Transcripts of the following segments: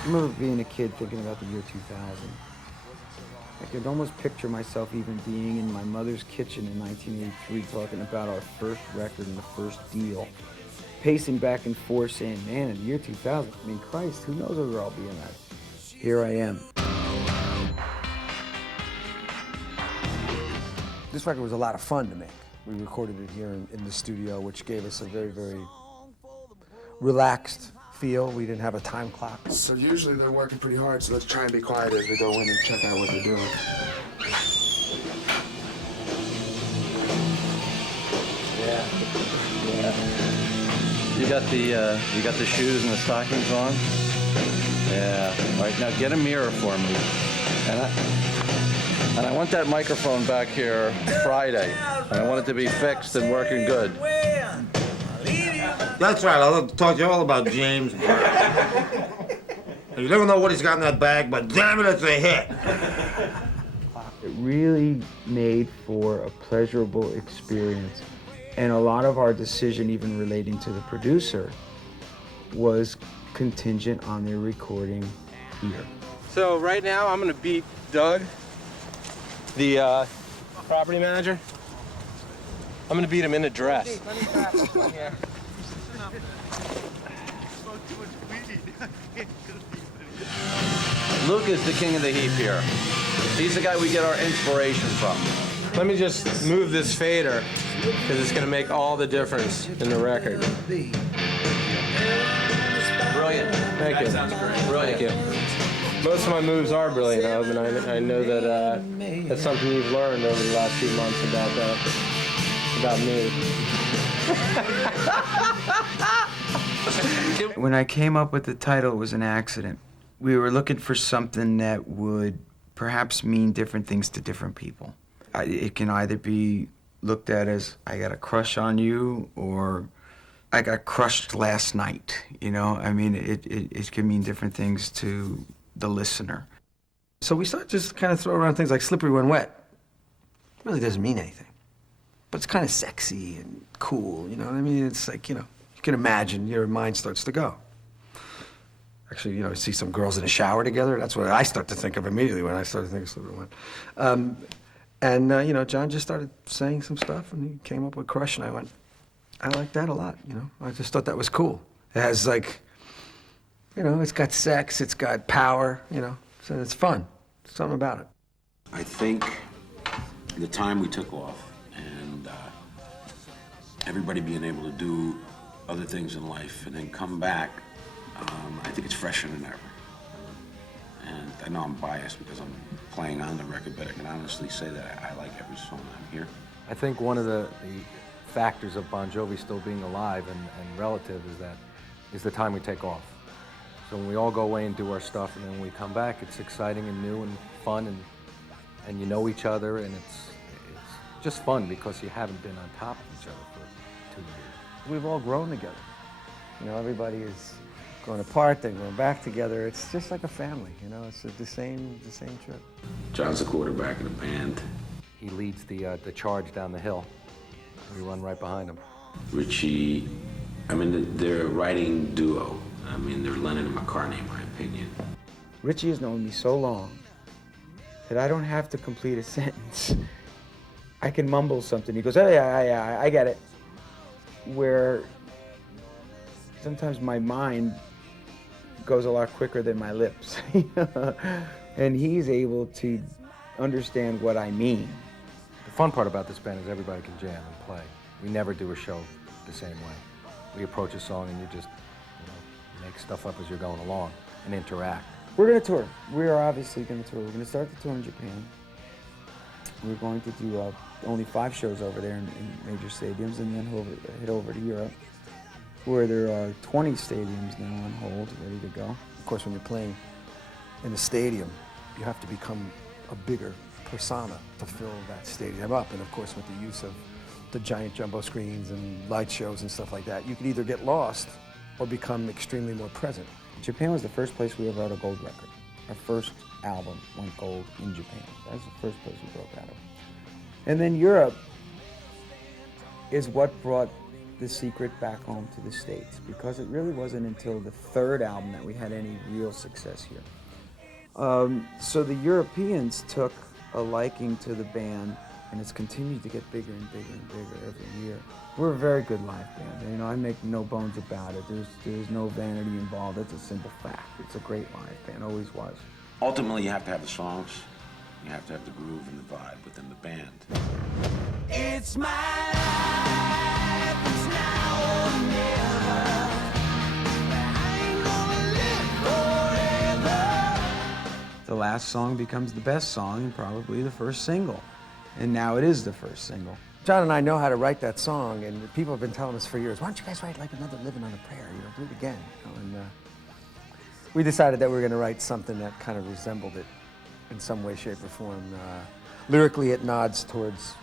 I remember being a kid thinking about the year 2000. I could almost picture myself even being in my mother's kitchen in 1983 talking about our first record and the first deal, pacing back and forth saying, man, in the year 2000, I mean, Christ, who knows where I'll be in that? Here I am. This record was a lot of fun to make. We recorded it here in the studio, which gave us a very, very relaxed feel. We didn't have a time clock. So usually they're working pretty hard, so let's try and be quiet as we go in and check out what they're doing. Yeah. You got the shoes and the stockings on? Yeah. All right, now get a mirror for me. And I want that microphone back here Friday. And I want it to be fixed and working good. That's right, I'll talk to you all about James. You never know what he's got in that bag, but damn it, it's a hit. It really made for a pleasurable experience. And a lot of our decision, even relating to the producer, was contingent on their recording here. So right now, I'm gonna beat Doug, the property manager. I'm gonna beat him in a dress. Luke is the king of the heap here. He's the guy we get our inspiration from. Let me just move this fader, because it's gonna make all the difference in the record. Brilliant. Thank you. That sounds great. Brilliant. Thank you. Most of my moves are brilliant, and I know that that's something you've learned over the last few months about me. When I came up with the title, it was an accident. We were looking for something that would perhaps mean different things to different people. It can either be looked at as, I got a crush on you, or I got crushed last night, you know? I mean, it can mean different things to the listener. So we started just kind of throw around things like slippery when wet. It really doesn't mean anything. But it's kind of sexy and cool, you know what I mean? It's like, you know, you can imagine your mind starts to go. Actually, you know, see some girls in a shower together, that's what I start to think of immediately when I started thinking slippery when wet. You know, John just started saying some stuff and he came up with Crush and I went, I like that a lot, you know? I just thought that was cool. It has like, you know, it's got sex, it's got power, you know, so it's fun. Something about it. I think the time we took off and everybody being able to do other things in life and then come back, I think it's fresher than ever. And I know I'm biased because I'm playing on the record, but I can honestly say that I like every song on here. I think one of the factors of Bon Jovi still being alive and relative is the time we take off. So when we all go away and do our stuff, and then when we come back, it's exciting and new and fun, and you know each other, and it's just fun because you haven't been on top of each other for 2 years. We've all grown together. You know, everybody is going apart, then going back together. It's just like a family, you know, it's the same trip. John's the quarterback of the band. He leads the charge down the hill. We run right behind him. Richie, I mean, they're a writing duo. I mean, they're Lennon and McCartney, in my opinion. Richie has known me so long that I don't have to complete a sentence. I can mumble something. He goes, oh, yeah, I get it. Where sometimes my mind goes a lot quicker than my lips. And he's able to understand what I mean. The fun part about this band is everybody can jam and play. We never do a show the same way. We approach a song and you just make stuff up as you're going along and interact. We're going to tour. We are obviously going to tour. We're going to start the tour in Japan. We're going to do only 5 shows over there in major stadiums and then head over to Europe, where there are 20 stadiums now on hold, ready to go. Of course, when you're playing in a stadium, you have to become a bigger persona to fill that stadium up. And of course, with the use of the giant jumbo screens and light shows and stuff like that, you could either get lost or become extremely more present. Japan was the first place we ever had a gold record. Our first album went gold in Japan. That was the first place we broke out of. And then Europe is what brought the secret back home to the States, because it really wasn't until the third album that we had any real success here. So the Europeans took a liking to the band, and it's continued to get bigger and bigger and bigger every year. We're a very good live band. You know, I make no bones about it. There's no vanity involved. It's a simple fact. It's a great live band, always was. Ultimately, you have to have the songs, you have to have the groove and the vibe within the band. It's my life, it's now or never. I ain't gonna live forever. The last song becomes the best song and probably the first single. And now it is the first single. John and I know how to write that song, and people have been telling us for years, why don't you guys write like another Living on a Prayer, you know, do it again. You know, and we decided that we were going to write something that kind of resembled it in some way, shape, or form. Lyrically, it nods towards,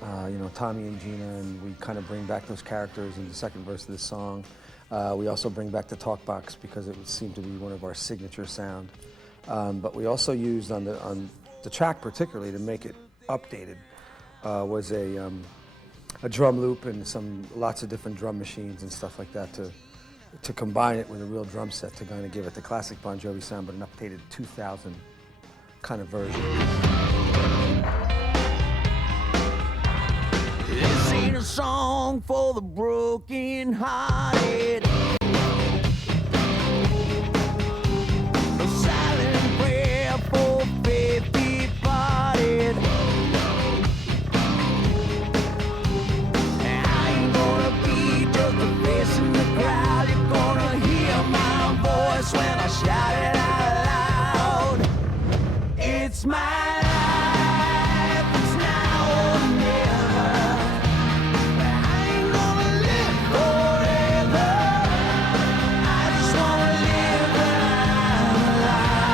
you know, Tommy and Gina, and we kind of bring back those characters in the second verse of this song. We also bring back the talk box because it would seem to be one of our signature sound. But we also used on the track particularly to make it updated was a drum loop and lots of different drum machines and stuff like that to combine it with a real drum set to kind of give it the classic Bon Jovi sound, but an updated 2000 kind of version. This ain't a song for the broken hearted. A silent prayer for faith departed. I ain't gonna be just a face in the crowd. You're gonna hear my voice when I shout it out loud. It's my life, it's now or never. I ain't gonna live forever. I just wanna live when I'm alive.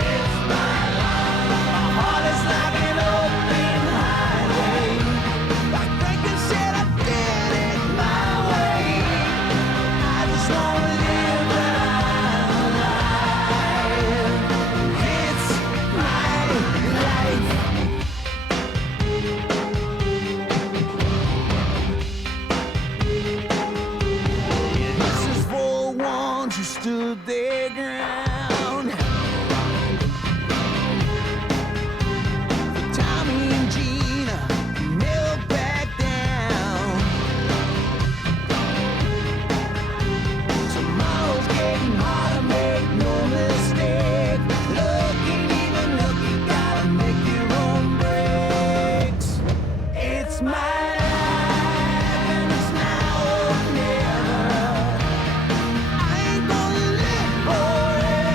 It's my life. My heart is like an open highway. Like Franklin said, I did it my way. I just wanna live when I'm alive. It's my life. This is for the ones who stood their ground. For Tommy and Gina, who never back down. Tomorrow's getting harder, make no mistake. Looking even look, you gotta make your own breaks. It's my life, and it's now or never. I ain't gonna live forever.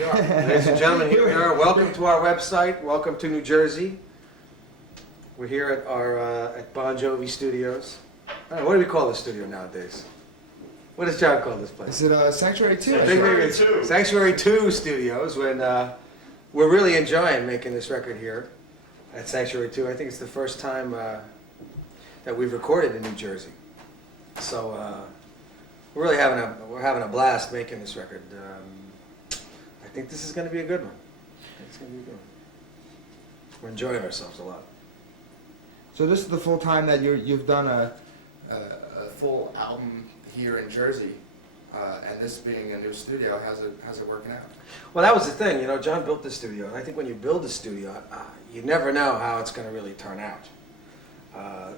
we are. Ladies and gentlemen, here we are. Welcome to our website. Welcome to New Jersey. We're here at our at Bon Jovi Studios. What do we call this studio nowadays? What does John call this place? Is it Sanctuary 2? Sanctuary 2 Studios. When we're really enjoying making this record here at Sanctuary 2. I think it's the first time that we've recorded in New Jersey. So we're really having a blast making this record. I think this is going to be a good one. It's going to be a good one. We're enjoying ourselves a lot. So this is the full time that you've done a full album here in Jersey, and this being a new studio, how's it working out? Well, that was the thing, you know. John built the studio, and I think when you build a studio, you never know how it's going to really turn out.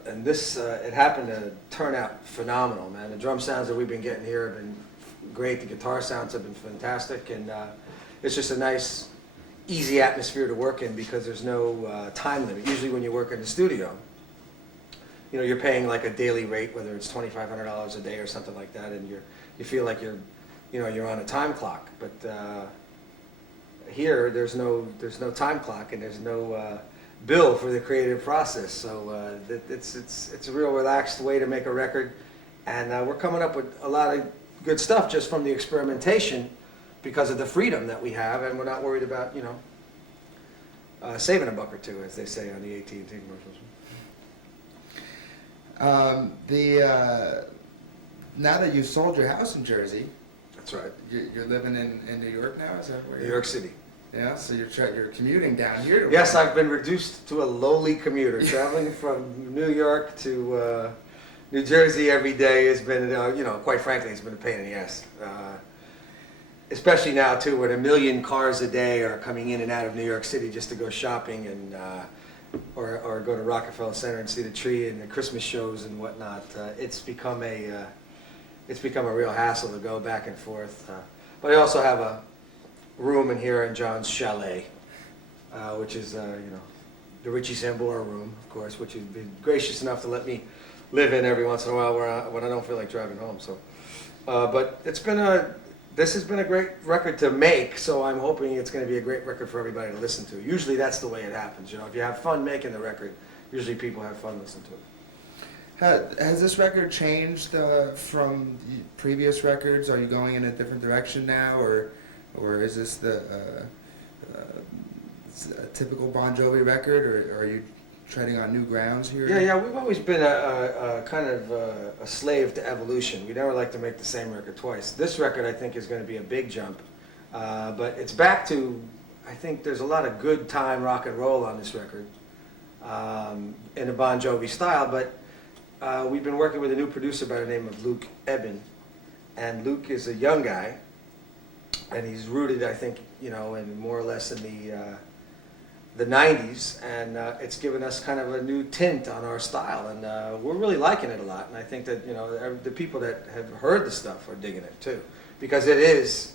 And this, it happened to turn out phenomenal, man. The drum sounds that we've been getting here have been great. The guitar sounds have been fantastic, and it's just a nice, easy atmosphere to work in because there's no time limit. Usually, when you work in the studio, you know, you're paying like a daily rate, whether it's $2,500 a day or something like that, and you feel like you're on a time clock. But here, there's no time clock, and there's no bill for the creative process. So it's a real relaxed way to make a record, and we're coming up with a lot of good stuff just from the experimentation because of the freedom that we have, and we're not worried about, you know, saving a buck or two, as they say on the AT&T commercials. Now that you've sold your house in Jersey, That's right. you're living in New York now. Is that where? New York City. Yeah. So you're commuting down here. Yes, I've been reduced to a lowly commuter. Traveling from New York to New Jersey every day has been, you know, quite frankly, it's been a pain in the ass. Especially now too, when 1 million cars a day are coming in and out of New York City just to go shopping and or go to Rockefeller Center and see the tree and the Christmas shows and whatnot. It's become a real hassle to go back and forth. But I also have a room in here in John's chalet, which is you know, the Richie Sambora room, of course, which has been gracious enough to let me live in every once in a while when I don't feel like driving home. So, but this has been a great record to make, so I'm hoping it's going to be a great record for everybody to listen to. Usually that's the way it happens, you know. If you have fun making the record, usually people have fun listening to it. Has this record changed from the previous records? Are you going in a different direction now, or is this a typical Bon Jovi record, or are you treading on new grounds here? Yeah, we've always been a kind of a slave to evolution. We never like to make the same record twice. This record, I think, is going to be a big jump, but it's back to, I think there's a lot of good time rock and roll on this record, in a Bon Jovi style, but we've been working with a new producer by the name of Luke Eben, and Luke is a young guy, and he's rooted, I think, you know, in more or less in the 90s, and it's given us kind of a new tint on our style, and we're really liking it a lot. And I think that, you know, the people that have heard the stuff are digging it too, because it is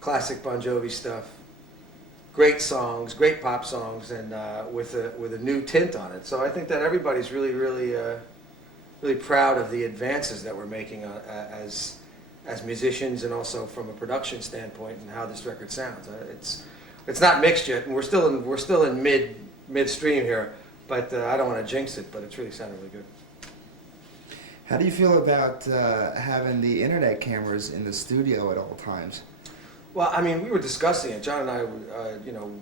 classic Bon Jovi stuff, great songs, great pop songs, and with a new tint on it. So I think that everybody's really proud of the advances that we're making as musicians, and also from a production standpoint, and how this record sounds. It's not mixed yet, and we're still in midstream here, but I don't want to jinx it, but it's really sounding really good. How do you feel about having the internet cameras in the studio at all times? Well, I mean, we were discussing it. John and I, you know,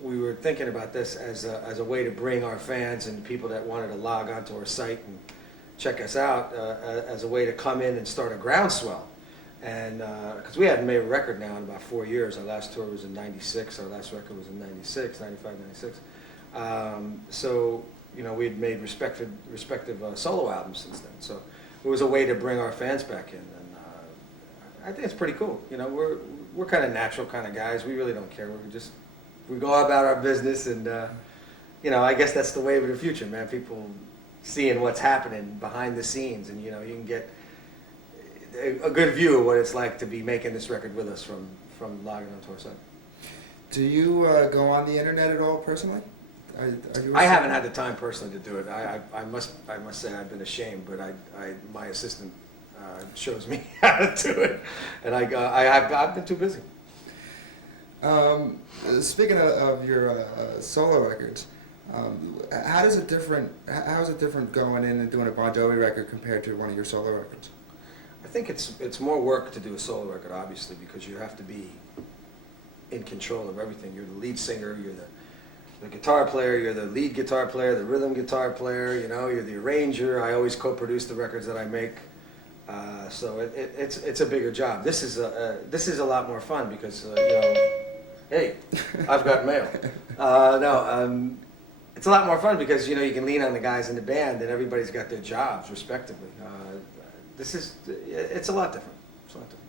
we were thinking about this as a way to bring our fans and people that wanted to log onto our site and check us out as a way to come in and start a groundswell. And because we hadn't made a record now in about 4 years. Our last tour was in '96. Our last record was in '96, '95, '96. So, you know, we had made respective solo albums since then. So it was a way to bring our fans back in. And I think it's pretty cool. You know, we're kind of natural kind of guys. We really don't care. We go about our business, and you know, I guess that's the wave of the future, man. People seeing what's happening behind the scenes, and you know, you can get a good view of what it's like to be making this record with us from logging onto our site. Do you go on the internet at all personally? I haven't had the time personally to do it. I must say I've been ashamed, but my assistant shows me how to do it, and I've been too busy. Speaking of your solo records, how is it different going in and doing a Bon Jovi record compared to one of your solo records? I think it's more work to do a solo record, obviously, because you have to be in control of everything. You're the lead singer, you're the guitar player, you're the lead guitar player, the rhythm guitar player, you know, you're the arranger. I always co-produce the records that I make. So it's a bigger job. This is a lot more fun because, you know, hey, I've got mail. It's a lot more fun because, you know, you can lean on the guys in the band and everybody's got their jobs respectively. It's a lot different. It's a lot different.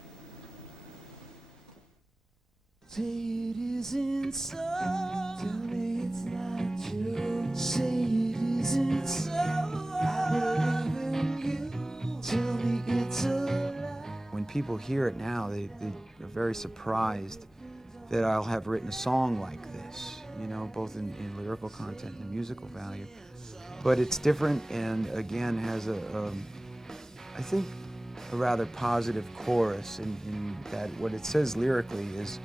Say it isn't so. Tell me it's not true. Say it isn't so. I believe in you. Tell me it's a lie. When people hear it now, they are very surprised that I'll have written a song like this, you know, both in lyrical content and musical value. But it's different and, again, has I think, a rather positive chorus in that what it says lyrically is,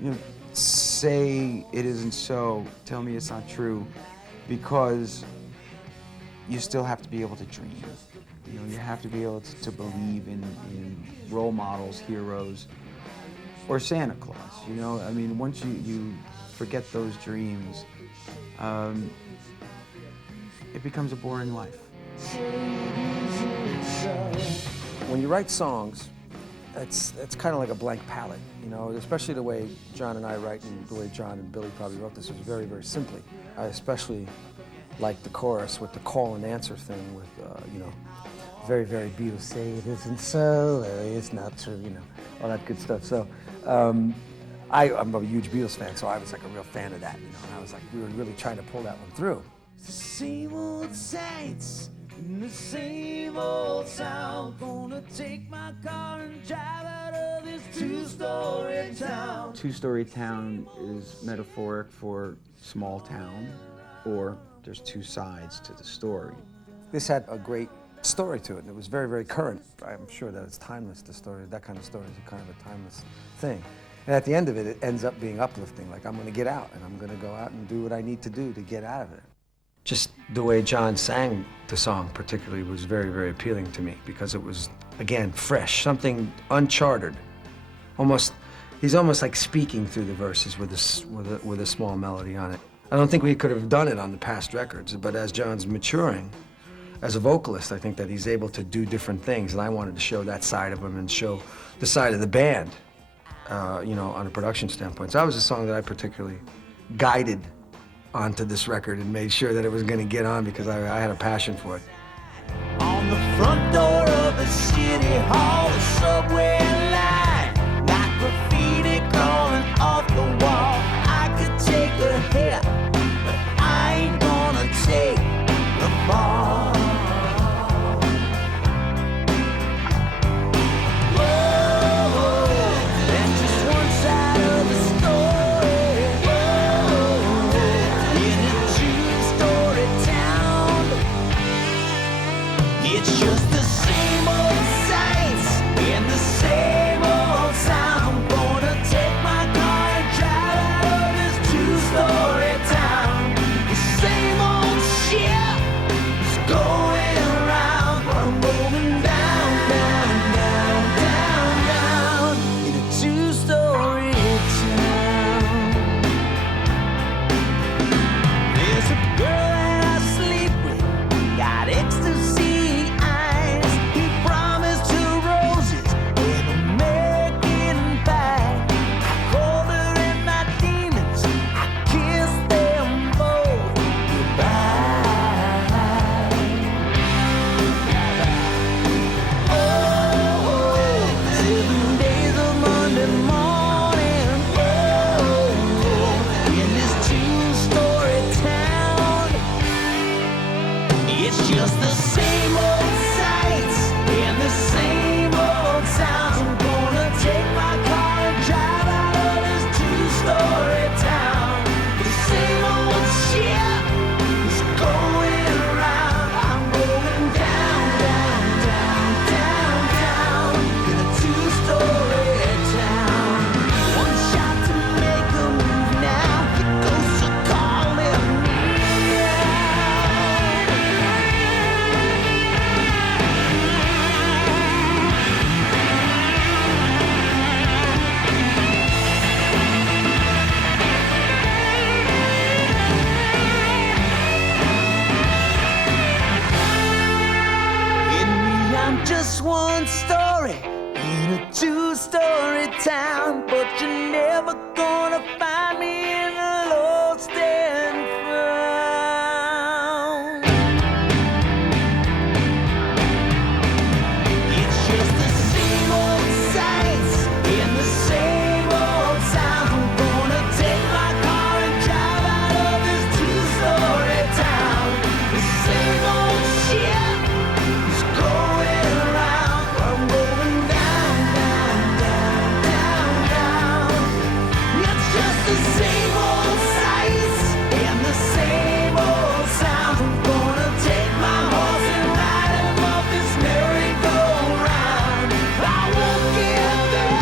you know, say it isn't so, tell me it's not true, because you still have to be able to dream. You know, you have to be able to believe in role models, heroes, or Santa Claus, you know? I mean, once you forget those dreams, it becomes a boring life. When you write songs, it's kind of like a blank palette, you know, especially the way John and I write and the way John and Billy probably wrote this was very, very simply. I especially like the chorus with the call and answer thing with, you know, very, very Beatles, say it isn't so, it's not true, you know, all that good stuff. So I'm a huge Beatles fan, so I was like a real fan of that, you know, and I was like, we were really trying to pull that one through. The same old sights in the same old town. Gonna take my car and drive out of this two-story town. Two-story town is metaphoric for small town, or there's two sides to the story. This had a great story to it, and it was very, very current. I'm sure that it's timeless, the story. That kind of story is a kind of a timeless thing. And at the end of it, it ends up being uplifting. Like, I'm going to get out, and I'm going to go out and do what I need to do to get out of it. Just the way John sang the song particularly was very, very appealing to me because it was, again, fresh, something uncharted. He's almost like speaking through the verses with a small melody on it. I don't think we could have done it on the past records, but as John's maturing as a vocalist, I think that he's able to do different things, and I wanted to show that side of him and show the side of the band, you know, on a production standpoint. So that was a song that I particularly guided onto this record and made sure that it was going to get on because I had a passion for it. On the front door of the city hall, the subway line, got graffiti crawling off the wall. I could take a hit, but I ain't gonna take the fall. It's just the same old sights in the same old town. I'm gonna take my car and drive out of this two-story town. The same old shit is going around. I'm rolling down, down, down, down, down in a two-story town. There's a girl that I sleep with, got ecstasy. It's just the same old sights in the same old towns. I'm gonna take my car and drive out of this two-story town. The same old shit is going around. I'm going down, down, down, down, down in a two-story town, but you're never gonna find me in a lost and found. It's just the same old sights in the same old sounds. I'm gonna take my car and drive out of this two-story town. The same old shit is going around. I'm going down, down, down, down, down. It's just the same old sights and the same old sounds. I'm gonna take my horse and ride him up this merry-go-round. I won't give in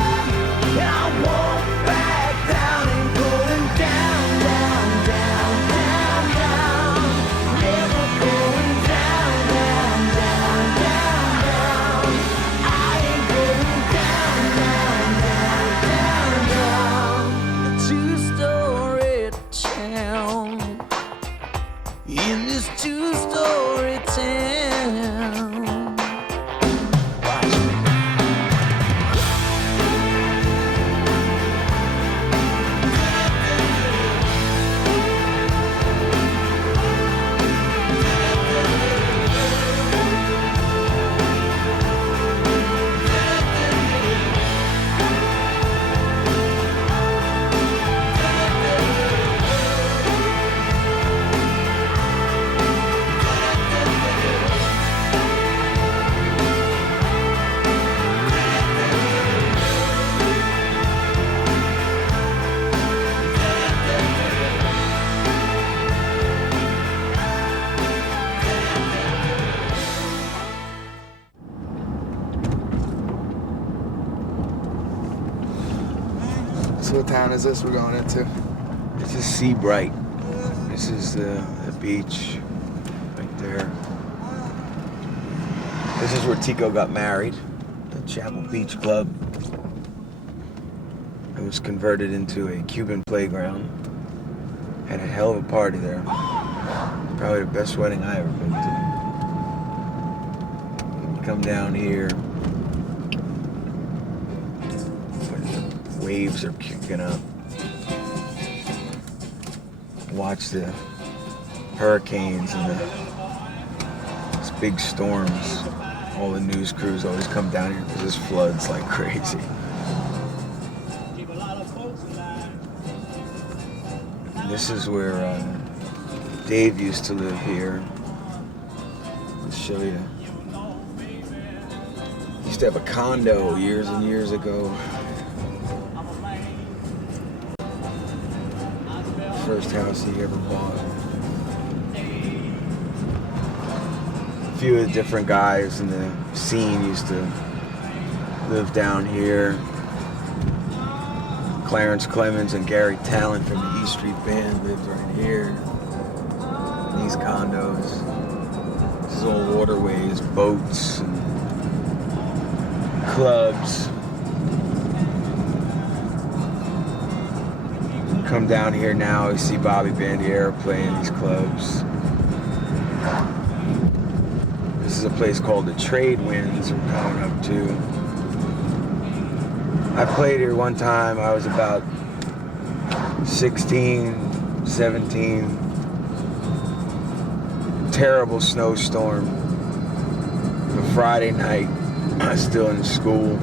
and I won't back down. And going down, down, down, down, down. Never going down, down, down, down, down. I ain't going down, down, down, down, down. A two-story town. In this two-story town. Watch me. So what town is this we're going into? This is Seabright. This is the beach right there. This is where Tico got married, the Chapel Beach Club. It was converted into a Cuban playground. Had a hell of a party there. Probably the best wedding I ever been to. You come down here, when the waves are kicking up. Watch the hurricanes and these big storms. All the news crews always come down here because this floods like crazy. This is where Dave used to live here. I'll show you. He used to have a condo years and years ago. First house he ever bought. A few of the different guys in the scene used to live down here. Clarence Clemens and Gary Talent from the E Street Band lived right here. These condos. This is all waterways, boats, and clubs. Come down here now, you see Bobby Bandiera playing these clubs. This is a place called the Trade Winds we're coming up to. I played here one time, I was about 16, 17. Terrible snowstorm. A Friday night, I was still in school.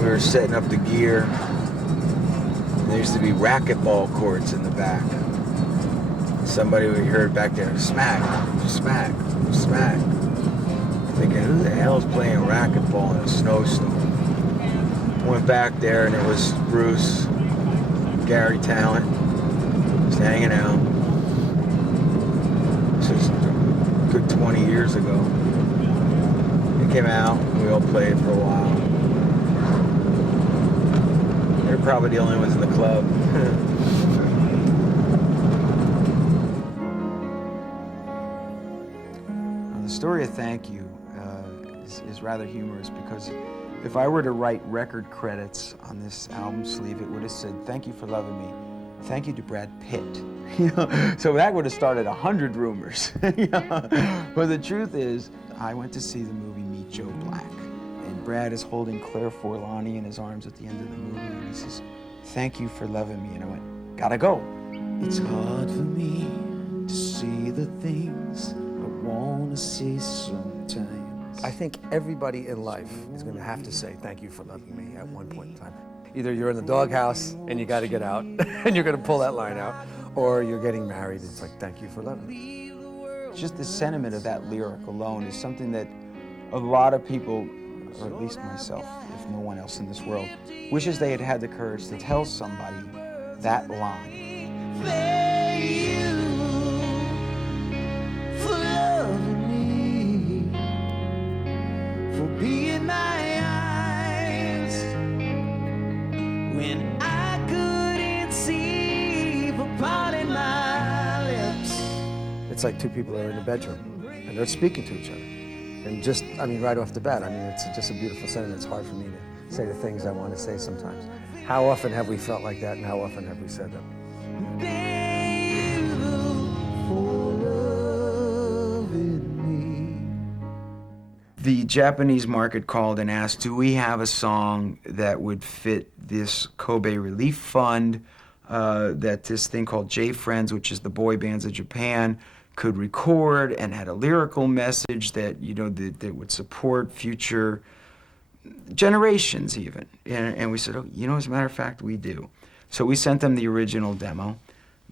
We were setting up the gear. There used to be racquetball courts in the back. Somebody we heard back there, smack, smack, smack. Thinking, who the hell is playing racquetball in a snowstorm? Went back there and it was Bruce, Gary Talent, just hanging out. This was a good 20 years ago. They came out, we all played for a while. They're probably the only ones in the club. The story of Thank You is rather humorous because if I were to write record credits on this album sleeve, it would have said, "Thank you for loving me. Thank you to Brad Pitt." You know? So that would have started 100 rumors. You know? But the truth is, I went to see the movie Meet Joe Black. And Brad is holding Claire Forlani in his arms at the end of the movie, and he says, "Thank you for loving me." And I went, "Gotta go." It's hard for me to see the things I want to see sometimes. I think everybody in life is going to have to say thank you for loving me at one point in time. Either you're in the doghouse and you got to get out and you're going to pull that line out, or you're getting married. It's like, thank you for loving me. Just the sentiment of that lyric alone is something that a lot of people, or at least myself, if no one else in this world, wishes they had had the courage to tell somebody that line. Thank you for loving me, for being my eyes when I couldn't see, for parting my lips. It's like two people are in the bedroom and they're speaking to each other. And just, I mean, right off the bat, I mean, it's just a beautiful sentiment. It's hard for me to say the things I want to say sometimes. How often have we felt like that, and how often have we said them? Thank you for loving me. The Japanese market called and asked, do we have a song that would fit this Kobe Relief Fund, that this thing called J-Friends, which is the boy bands of Japan, could record and had a lyrical message that, you know, that would support future generations even. And we said, oh, you know, as a matter of fact, we do. So we sent them the original demo.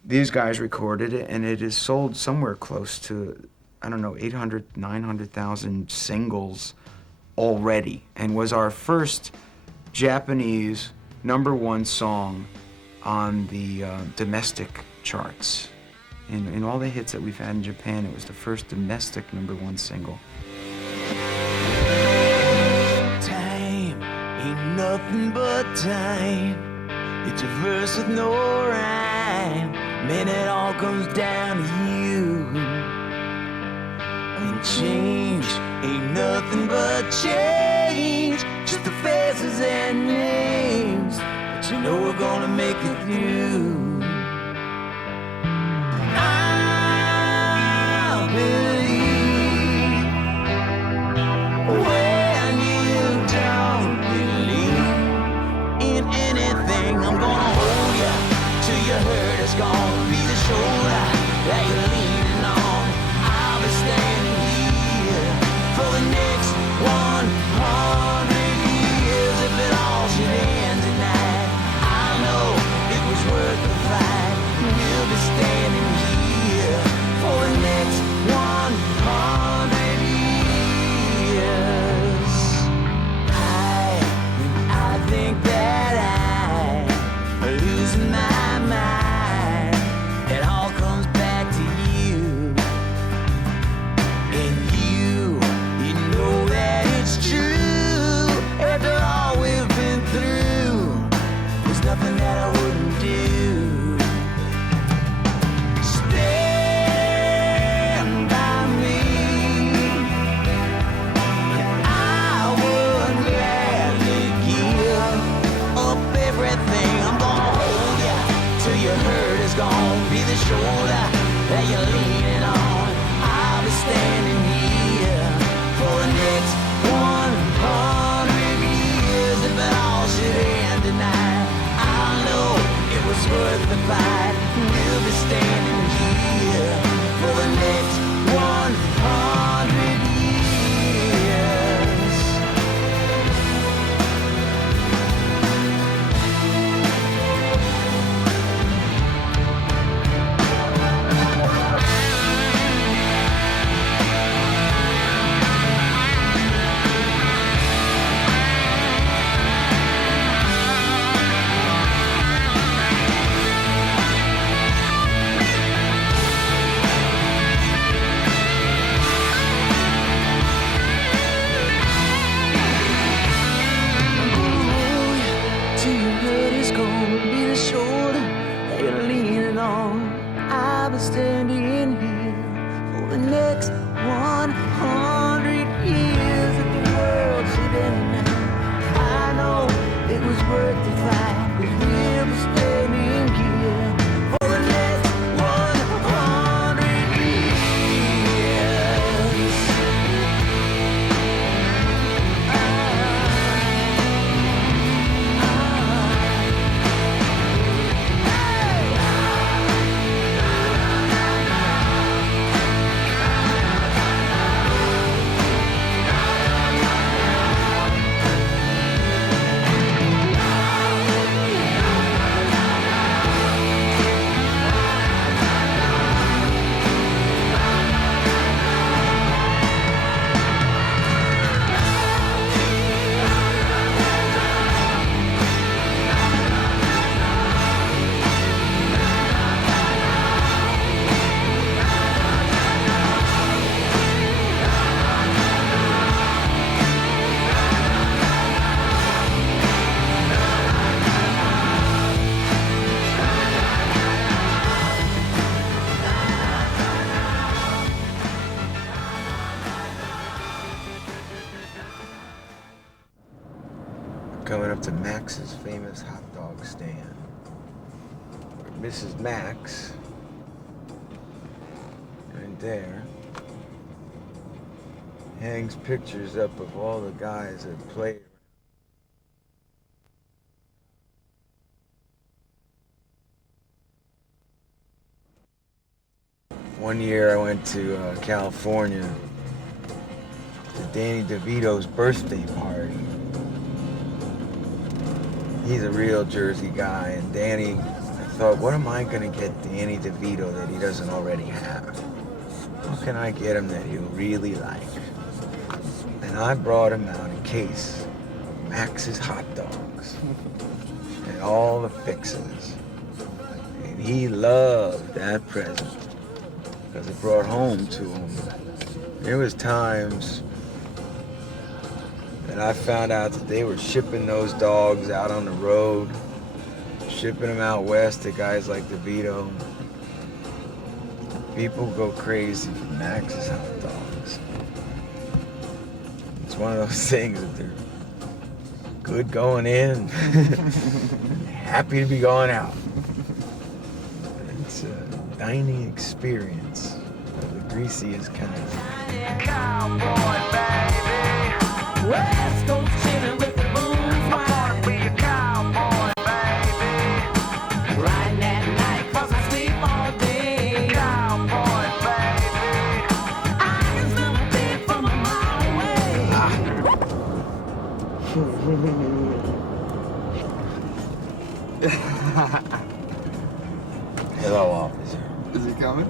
These guys recorded it, and it is sold somewhere close to, I don't know, 800, 900,000 singles already, and was our first Japanese #1 song on the domestic charts. In all the hits that we've had in Japan, it was the first domestic #1 single. Time ain't nothing but time. It's a verse with no rhyme. Man, it all comes down to you. And change ain't nothing but change. Just the faces and names. But you know we're gonna make it through. I believe when you don't believe in anything, I'm gonna hold you till your hurt is gone. Be the shoulder that you're leaning on. I'll be standing here for the next 100 years. If it all should end tonight, I know it was worth the fight. We'll be standing here for the next 100 years. I think that I'm losing my mind. It all comes back to you. And you know that it's true. After all we've been through, there's nothing that I wouldn't do. Stand by me, and I would gladly give up everything. I'm gonna hold you till your hurt is gone. Be the shoulder that you're leaning on. I'll be standing here for the next 100 years. If it all should end tonight, I'll know it was worth the fight. We'll be standing here for the next 100 years. Till your hurt is gone, be the shoulder that you're leaning on. I'll be standing here for the next 100 years. If the world should end now, I know it was worth the fight. We'll be standing here for the next 100 years. coming up to Max's famous hot dog stand. Where Mrs. Max, right there, hangs pictures up of all the guys that played. One year I went to California to Danny DeVito's birthday party. He's a real Jersey guy, and Danny, I thought, what am I gonna get Danny DeVito that he doesn't already have? What can I get him that he'll really like? And I brought him out a case of Max's hot dogs and all the fixings. And he loved that present because it brought home to him. There was times that I found out that they were shipping those dogs out on the road, shipping them out west to guys like DeVito. People go crazy for Max's hot dogs. It's one of those things that they're good going in, happy to be going out. It's a dining experience of the greasiest kind. Cowboy, baby. West Coast chillin' with the blues. I wanna be a cowboy, baby. Riding at night 'cause I sleep all day. Cowboy, baby. I can smell the beat from a mile away. Hello, officer. Is he coming?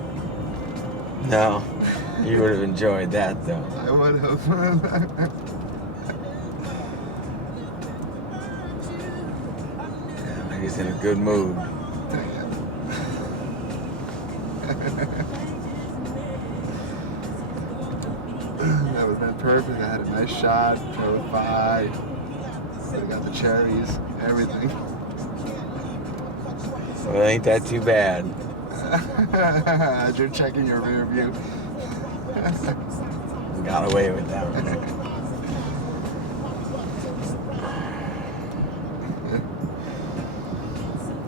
No, you would have enjoyed that, though. I would have. Yeah, he's in a good mood. That would have been perfect. I had a nice shot, drove by. I got the cherries, everything. Well, ain't that too bad? As you're checking your rear view. Got away with that one.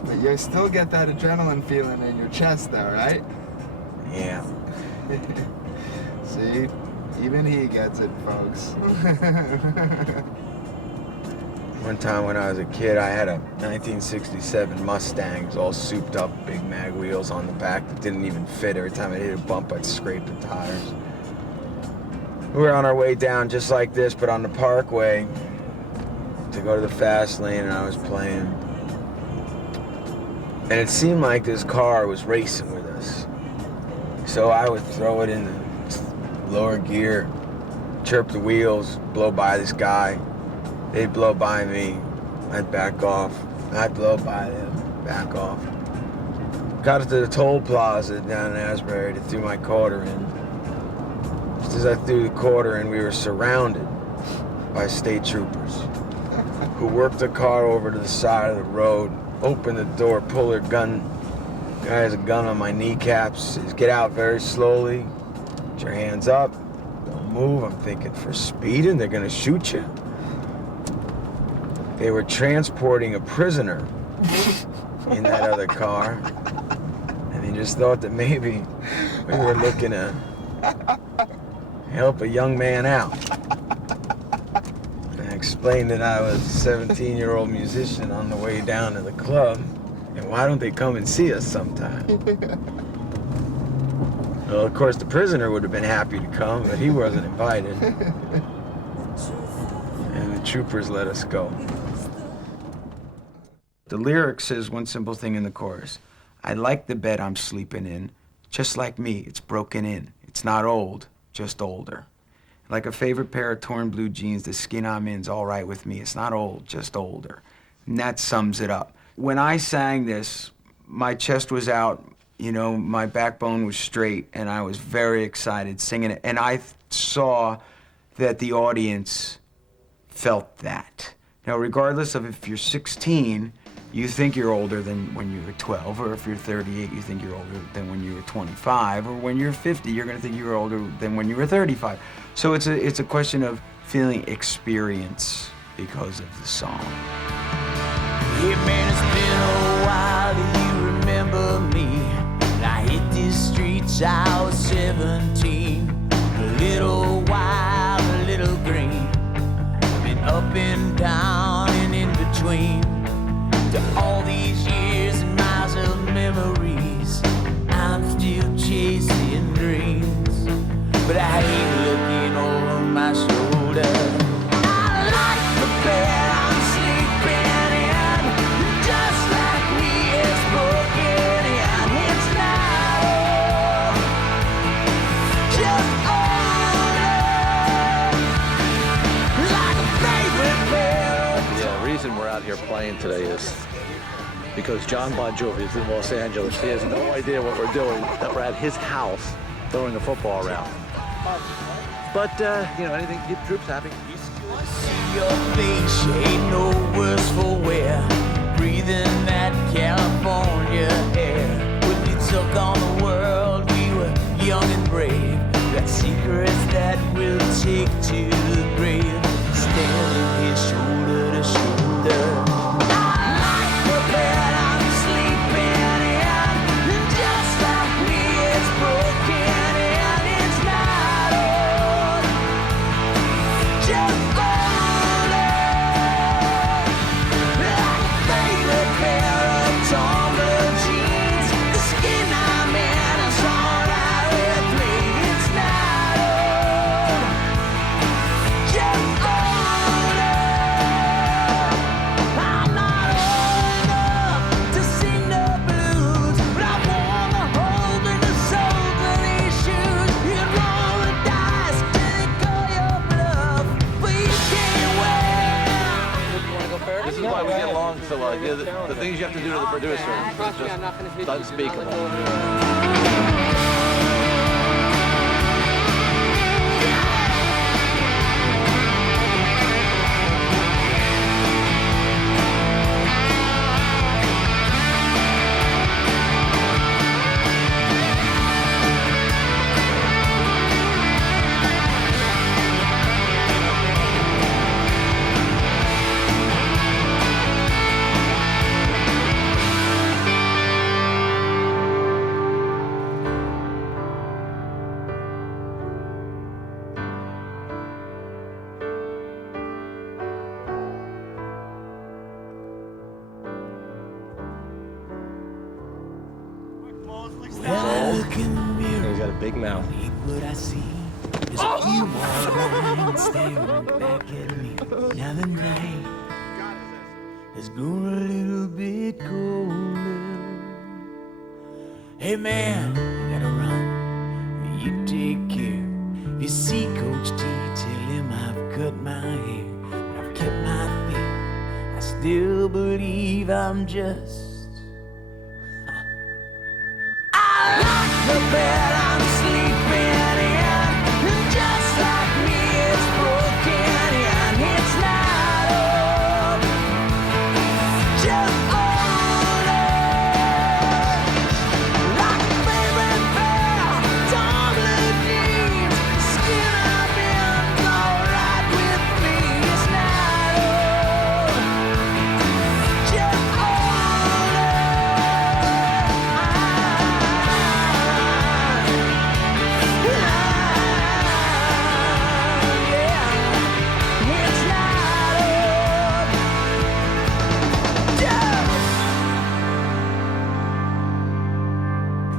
But you still get that adrenaline feeling in your chest though, right? Yeah. See? Even he gets it, folks. One time when I was a kid, I had a 1967 Mustang. It was all souped up, big mag wheels on the back that didn't even fit. Every time I hit a bump, I'd scrape the tires. We were on our way down just like this, but on the parkway to go to the fast lane, and I was playing. And it seemed like this car was racing with us. So I would throw it in the lower gear, chirp the wheels, blow by this guy. They'd blow by me, I'd back off. I'd blow by them, back off. Got to the toll plaza down in Asbury to throw my quarter in. Just as I threw the quarter in, we were surrounded by state troopers who worked the car over to the side of the road, opened the door, pull their gun. Guy has a gun on my kneecaps, says, get out very slowly, put your hands up, don't move. I'm thinking, for speeding, they're gonna shoot you. They were transporting a prisoner in that other car, and they just thought that maybe we were looking to help a young man out. And I explained that I was a 17-year-old musician on the way down to the club, and why don't they come and see us sometime? Well, of course, the prisoner would have been happy to come, but he wasn't invited. And the troopers let us go. The lyric says one simple thing in the chorus. I like the bed I'm sleeping in. Just like me, it's broken in. It's not old, just older. Like a favorite pair of torn blue jeans, the skin I'm in's all right with me. It's not old, just older. And that sums it up. When I sang this, my chest was out, you know, my backbone was straight, and I was very excited singing it. And I saw that the audience felt that. Now, regardless of if you're 16, you think you're older than when you were 12, or if you're 38, you think you're older than when you were 25, or when you're 50, you're gonna think you're older than when you were 35. So it's a question of feeling experience because of the song. Hey man, it's been a while, do you remember me? When I hit these streets, I was 17. A little wild, a little green. Been up and down and in between. To all these years and miles of memories, I'm still chasing dreams, but I ain't looking over my shoulder. I like the bed I'm sleeping in, just like me is broken in. It's not all, just older, like a favorite pair. Yeah, the reason we're out here playing today is because John Bon Jovi is in Los Angeles. He has no idea what we're doing, that we're at his house throwing a football around. But, you know, anything to keep the troops happy. See your face, you ain't no worse for wear. Breathing that California air. When we took on the world, we were young and brave. Got secrets that we'll take to the grave. Standing here shoulder to shoulder. So the things you have to do to the producer is just unspeakable. He's got a big mouth. What I see is a few more lines staring back at me. Now the night has grown a little bit colder. Hey man, I gotta run. You take care. If you see Coach T, tell him I've cut my hair. I've kept my faith. I still believe I'm just. The bed I'm sleeping in, just like me, it's broken in. It's not old, just older, like a favorite pair of dark blue jeans. Skin I'm in's alright with me. It's not old, just older.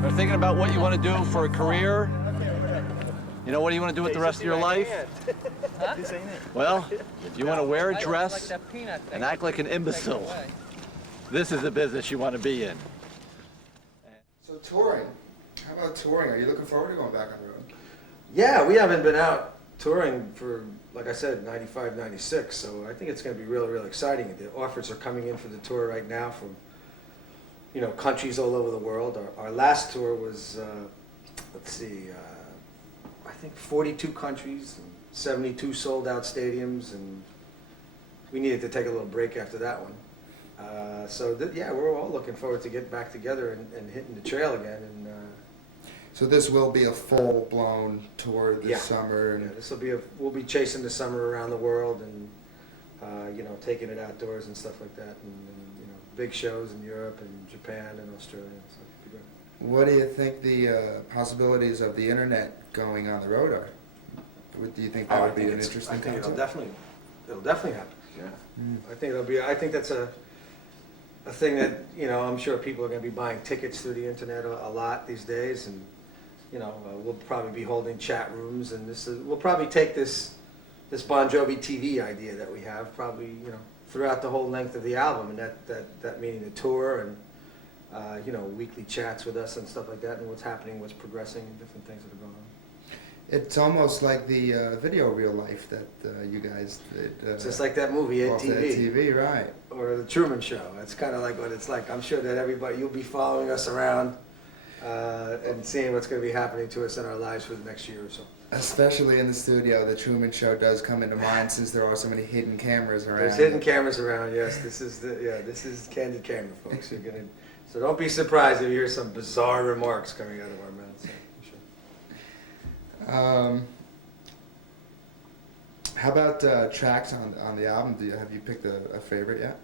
Or thinking about what you want to do for a career? You know, what do you want to do with the rest of your life? Well, if you want to wear a dress and act like an imbecile, this is the business you want to be in. So touring, how about touring? Are you looking forward to going back on the road? Yeah, we haven't been out touring for, like I said, 95, 96, so I think it's going to be really, really exciting. The offers are coming in for the tour right now from, you know, countries all over the world. Our last tour was, let's see, I think 42 countries, and 72 sold out stadiums, and we needed to take a little break after that one. Yeah, we're all looking forward to getting back together and hitting the trail again. And So this will be a full-blown tour this summer. Yeah, we'll be chasing the summer around the world, and you know, taking it outdoors and stuff like that, and you know, big shows in Europe and Japan and Australia and stuff. It'd be great. What do you think the possibilities of the internet going on the road are? Do you think that would be an interesting I think it'll concept? definitely happen. Yeah. I think that's a thing that, you know, I'm sure people are going to be buying tickets through the internet a lot these days, and you know, we'll probably be holding chat rooms, and we'll probably take this Bon Jovi TV idea that we have, probably, you know, throughout the whole length of the album, and that meaning the tour, and you know, weekly chats with us and stuff like that, and what's happening, what's progressing, and different things that are going on. It's almost like the video Real Life that you guys did. Just like that movie, Ed off TV. that TV, right. Or the Truman Show. It's kind of like what it's like. I'm sure that you'll be following us around and seeing what's going to be happening to us in our lives for the next year or so. Especially in the studio, the Truman Show does come into mind since there are so many hidden cameras around. There's hidden cameras around. Yes, this is candid camera, folks. So don't be surprised if you hear some bizarre remarks coming out of our mouths. So, sure. How about tracks on the album? Have you picked a favorite yet?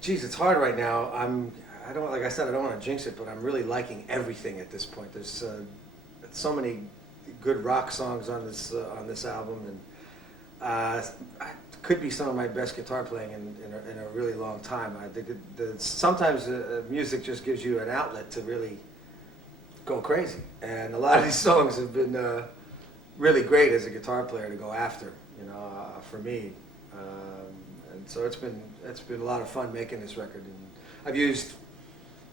Geez, it's hard right now. I don't like I said, I don't want to jinx it, but I'm really liking everything at this point. There's so many good rock songs on this album, and could be some of my best guitar playing in a really long time. I think sometimes music just gives you an outlet to really go crazy, and a lot of these songs have been really great as a guitar player to go after, you know, for me, and so it's been a lot of fun making this record. And I've used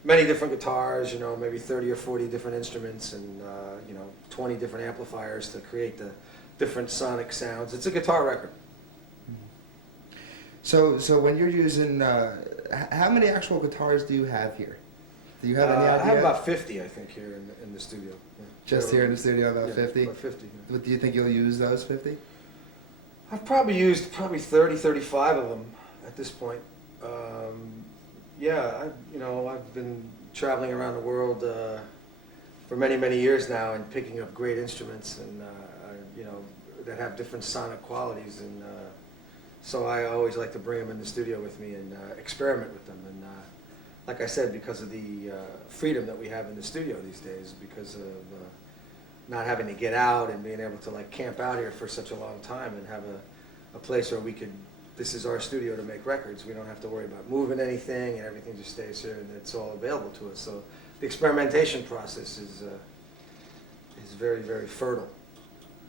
many different guitars, you know, maybe 30 or 40 different instruments, and you know, 20 different amplifiers to create the different sonic sounds. It's a guitar record. So when you're using, how many actual guitars do you have here? Do you have any idea? I have about 50, I think, here in the studio. Yeah. Just here in the studio, about 50? About 50. Yeah. But do you think you'll use those 50? I've probably used 30, 35 of them at this point. Yeah, I've been traveling around the world for many, many years now, and picking up great instruments, and you know, that have different sonic qualities, and so I always like to bring them in the studio with me and experiment with them. And like I said, because of the freedom that we have in the studio these days, because of not having to get out and being able to like camp out here for such a long time and have a place where we could, this is our studio to make records. We don't have to worry about moving anything, and everything just stays here, and it's all available to us. So the experimentation process is very, very fertile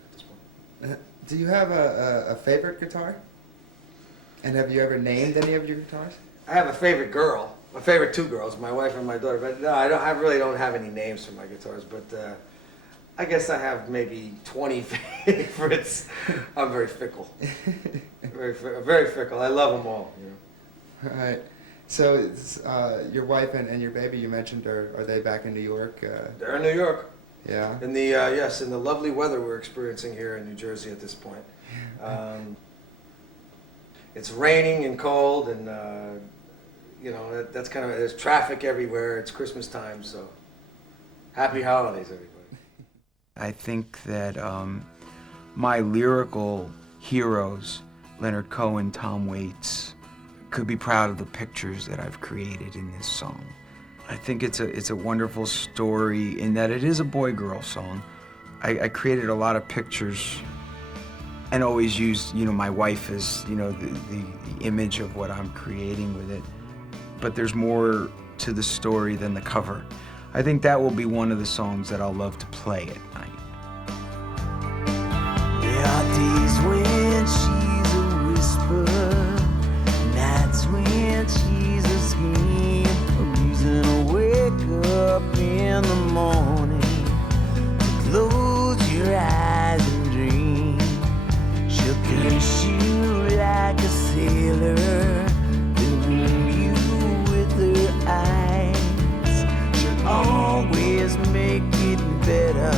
at this point. Do you have a favorite guitar? And have you ever named any of your guitars? I have a favorite girl. My favorite two girls, my wife and my daughter. But no, I really don't have any names for my guitars. But I guess I have maybe 20 favorites. I'm very fickle. Very fickle. I love them all. You know. All right. So it's, your wife and your baby, you mentioned, are they back in New York? They're in New York. Yeah. In the lovely weather we're experiencing here in New Jersey at this point. It's raining and cold, and you know, that's kind of, there's traffic everywhere. It's Christmas time, so happy holidays, everybody. I think that my lyrical heroes, Leonard Cohen, Tom Waits, could be proud of the pictures that I've created in this song. I think it's a wonderful story in that it is a boy-girl song. I created a lot of pictures and always used, you know, my wife as, you know, the image of what I'm creating with it. But there's more to the story than the cover. I think that will be one of the songs that I'll love to play at night. There are days when she's a whisper, nights when she's a scream, a reason to wake up in the morning, to close your eyes and dream. She'll kiss you like a sailor, then wound you with her eyes. She'll always make it better.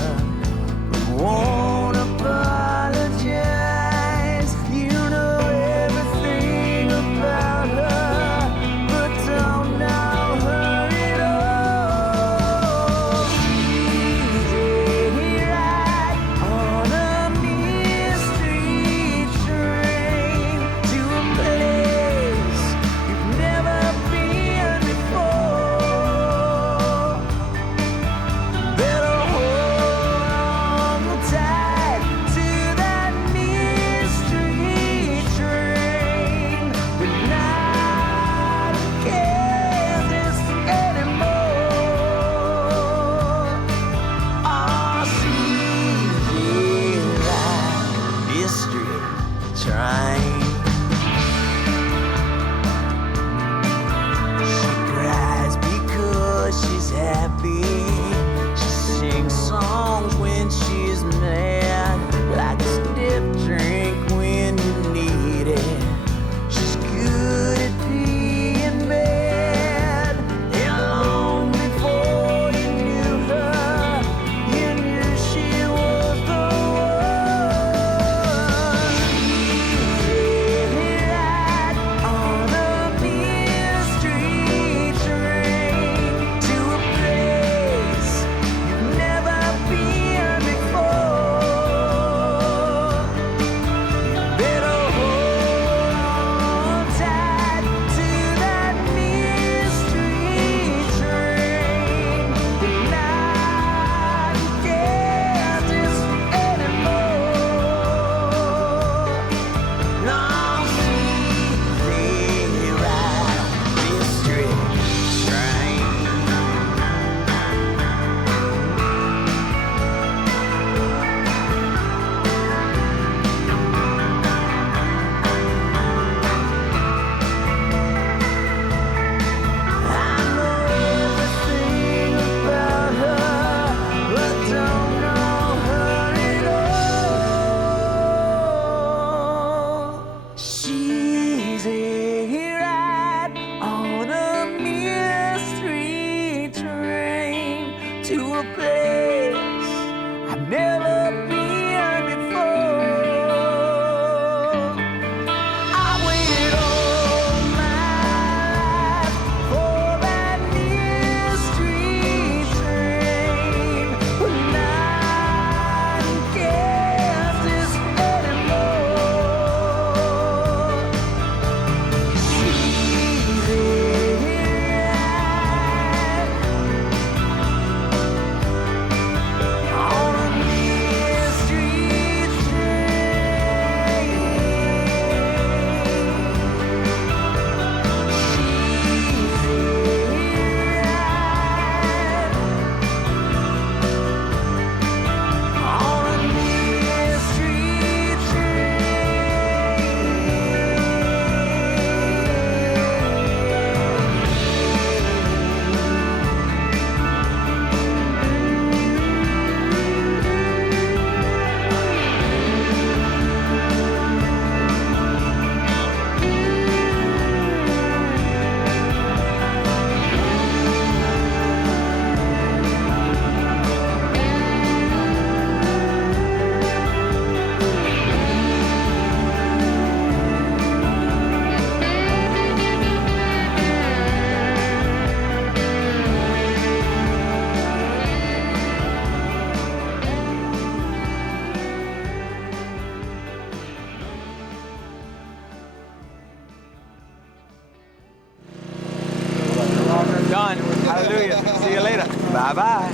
Bye-bye.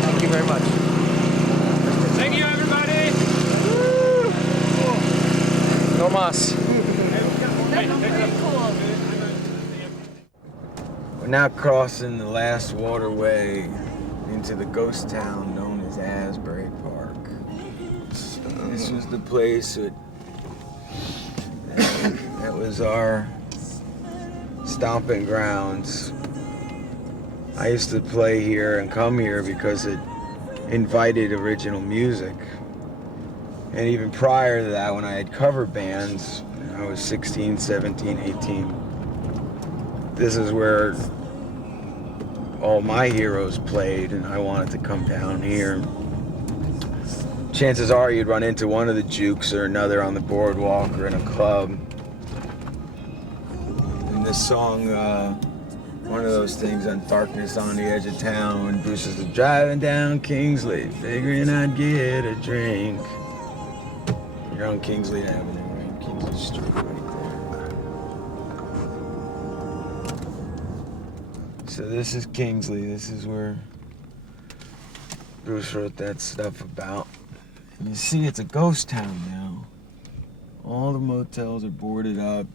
Thank you very much. Thank you, everybody. No mas. We're now crossing the last waterway into the ghost town known as Asbury Park. This was the place that was our stomping grounds. I used to play here and come here because it invited original music. And even prior to that, when I had cover bands, I was 16, 17, 18. This is where all my heroes played, and I wanted to come down here. Chances are you'd run into one of the jukes or another on the boardwalk or in a club. And this song, one of those things on Darkness on the Edge of Town, when Bruce is driving down Kingsley, figuring I'd get a drink. You're on Kingsley Avenue, right? Kingsley Street, right there. So this is Kingsley. This is where Bruce wrote that stuff about. And you see, it's a ghost town now. All the motels are boarded up.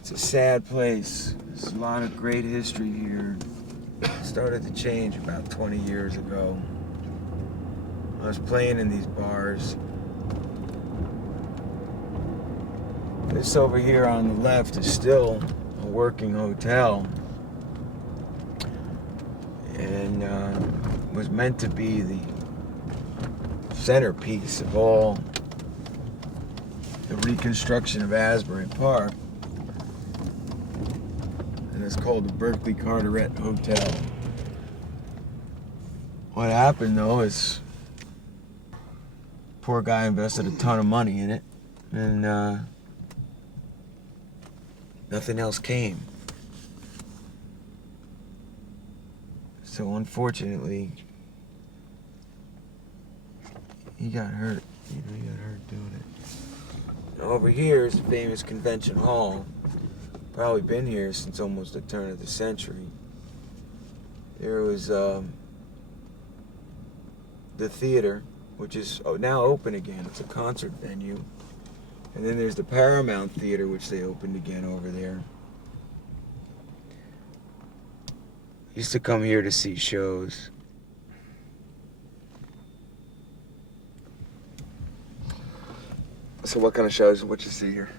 It's a sad place. There's a lot of great history here. It started to change about 20 years ago. I was playing in these bars. This over here on the left is still a working hotel. And was meant to be the centerpiece of all the reconstruction of Asbury Park. And it's called the Berkeley Carteret Hotel. What happened though is poor guy invested a ton of money in it, and nothing else came. So unfortunately, he got hurt. He got hurt doing it. Now over here is the famous convention hall. Probably been here since almost the turn of the century. There was the theater, which is now open again. It's a concert venue. And then there's the Paramount Theater, which they opened again over there. Used to come here to see shows. So what kind of shows would you see here?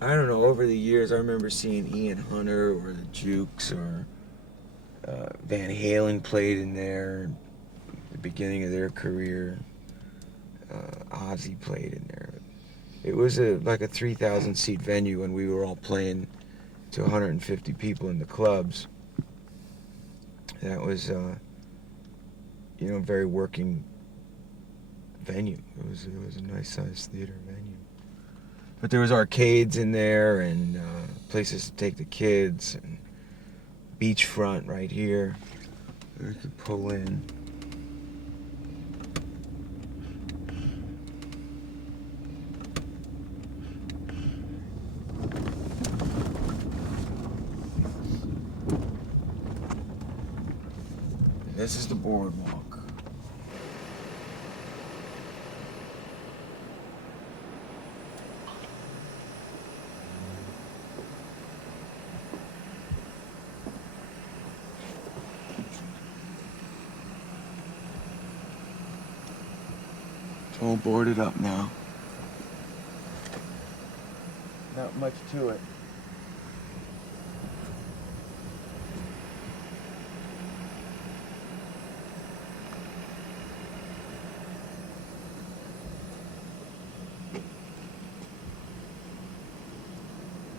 I don't know, over the years I remember seeing Ian Hunter or the Jukes or Van Halen played in there at the beginning of their career. Ozzy played in there. It was like a 3,000 seat venue, and we were all playing to 150 people in the clubs. That was, a very working venue. It was a nice sized theater venue. But there was arcades in there and places to take the kids, and beachfront right here. We could pull in. This is the boardwalk. It's all boarded up now. Not much to it.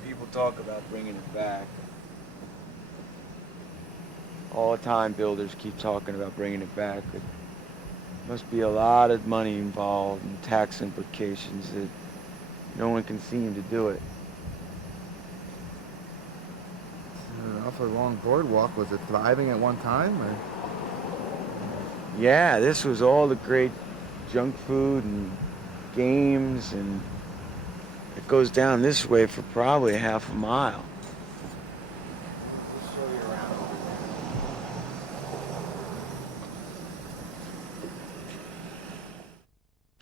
People talk about bringing it back. All the time builders keep talking about bringing it back. There must be a lot of money involved and tax implications that no one can seem to do it. An awfully long boardwalk. Was it thriving at one time? Or? Yeah, this was all the great junk food and games, and It goes down this way for probably half a mile.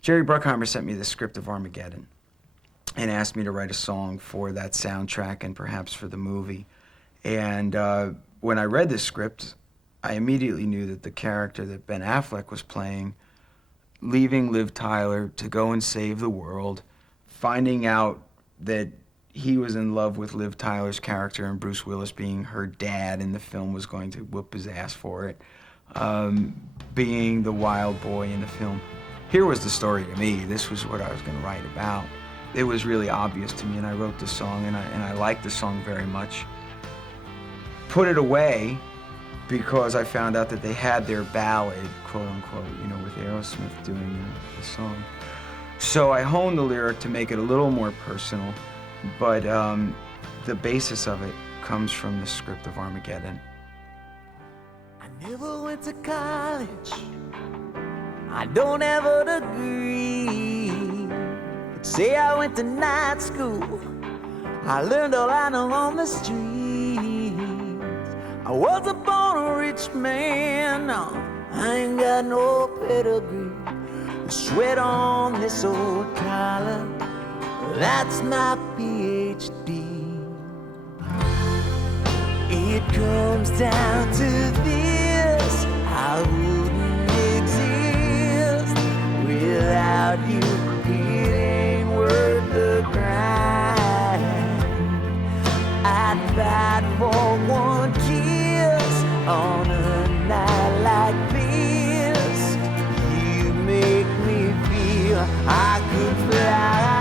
Jerry Bruckheimer sent me the script of Armageddon and asked me to write a song for that soundtrack and perhaps for the movie. And when I read this script, I immediately knew that the character that Ben Affleck was playing, leaving Liv Tyler to go and save the world, finding out that he was in love with Liv Tyler's character and Bruce Willis being her dad in the film was going to whoop his ass for it, being the wild boy in the film. Here was the story to me. This was what I was going to write about. It was really obvious to me, and I wrote the song, and I liked the song very much. Put it away because I found out that they had their ballad, quote unquote, you know, with Aerosmith doing the song. So I honed the lyric to make it a little more personal, but the basis of it comes from the script of Armageddon. I never went to college. I don't have a degree. But say I went to night school. I learned all I know on the streets. I wasn't born a rich man, no. I ain't got no pedigree. The sweat on this old collar, that's my PhD. It comes down to this: I wouldn't exist without you. It ain't worth the grind. I'd fight for one kiss on a night like this. You make me feel I could fly.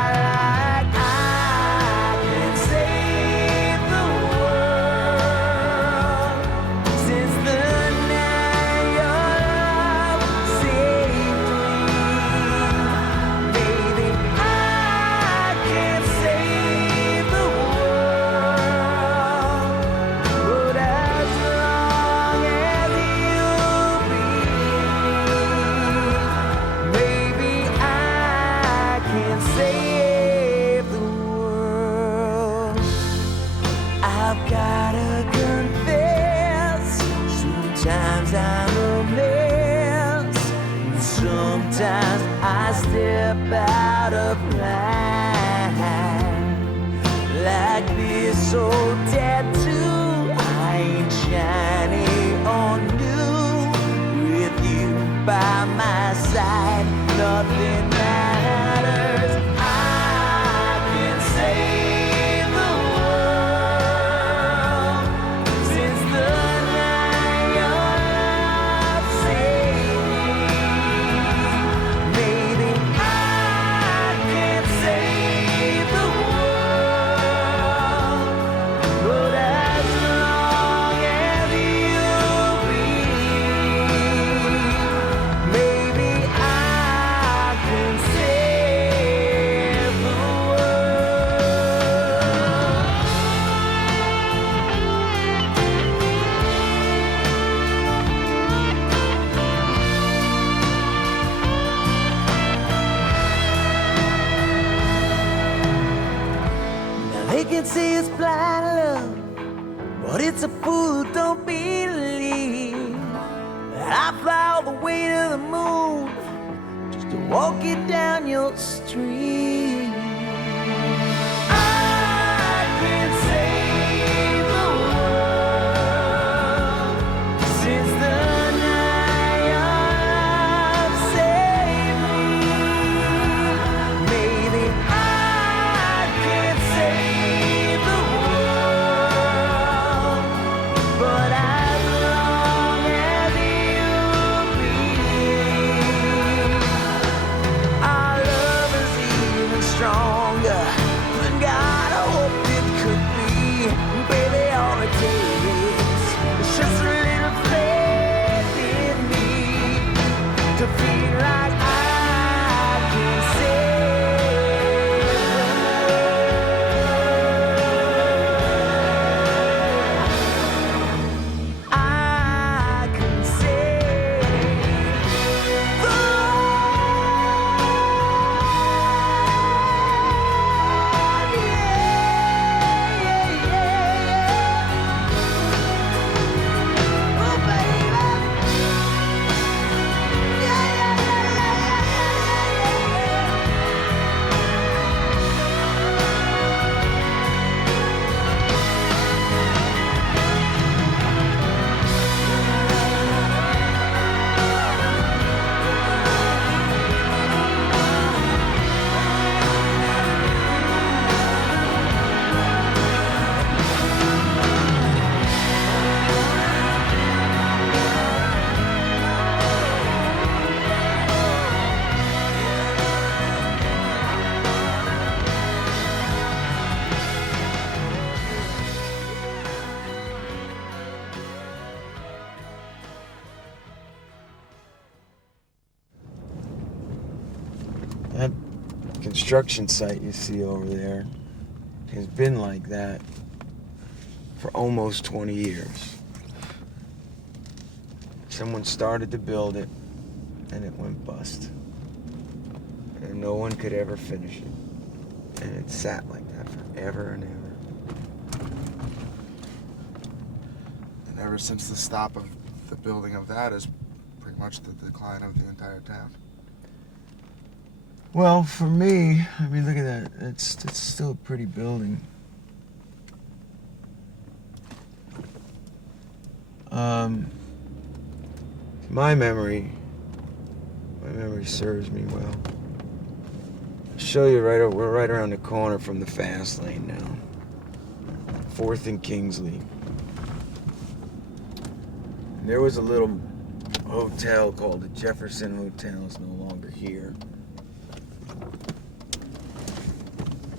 Sometimes I step out of line. Like this old tattoo, I ain't shiny or new. With you by my side, nothing matters. I can save the world since the night your love saved me. Maybe I can save the world, but as long as you breathe, maybe I can save the world. Now they can say it's blind love, but it's a fool who don't believe that I fly all the way to the moon just to walk it down your street. I can save the world since the night your love saved me. Maybe I can save the world, but as long as you breathe, our love is even stronger. That construction site you see over there has been like that for almost 20 years. Someone started to build it, and it went bust. And no one could ever finish it. And it sat like that forever and ever. And ever since the stop of the building of that is pretty much the decline of the entire town. Well, for me, I mean, look at that. It's still a pretty building. My memory serves me well. I'll show you we're right around the corner from the fast lane now. 4th and Kingsley. And there was a little hotel called the Jefferson Hotel. It's no longer here.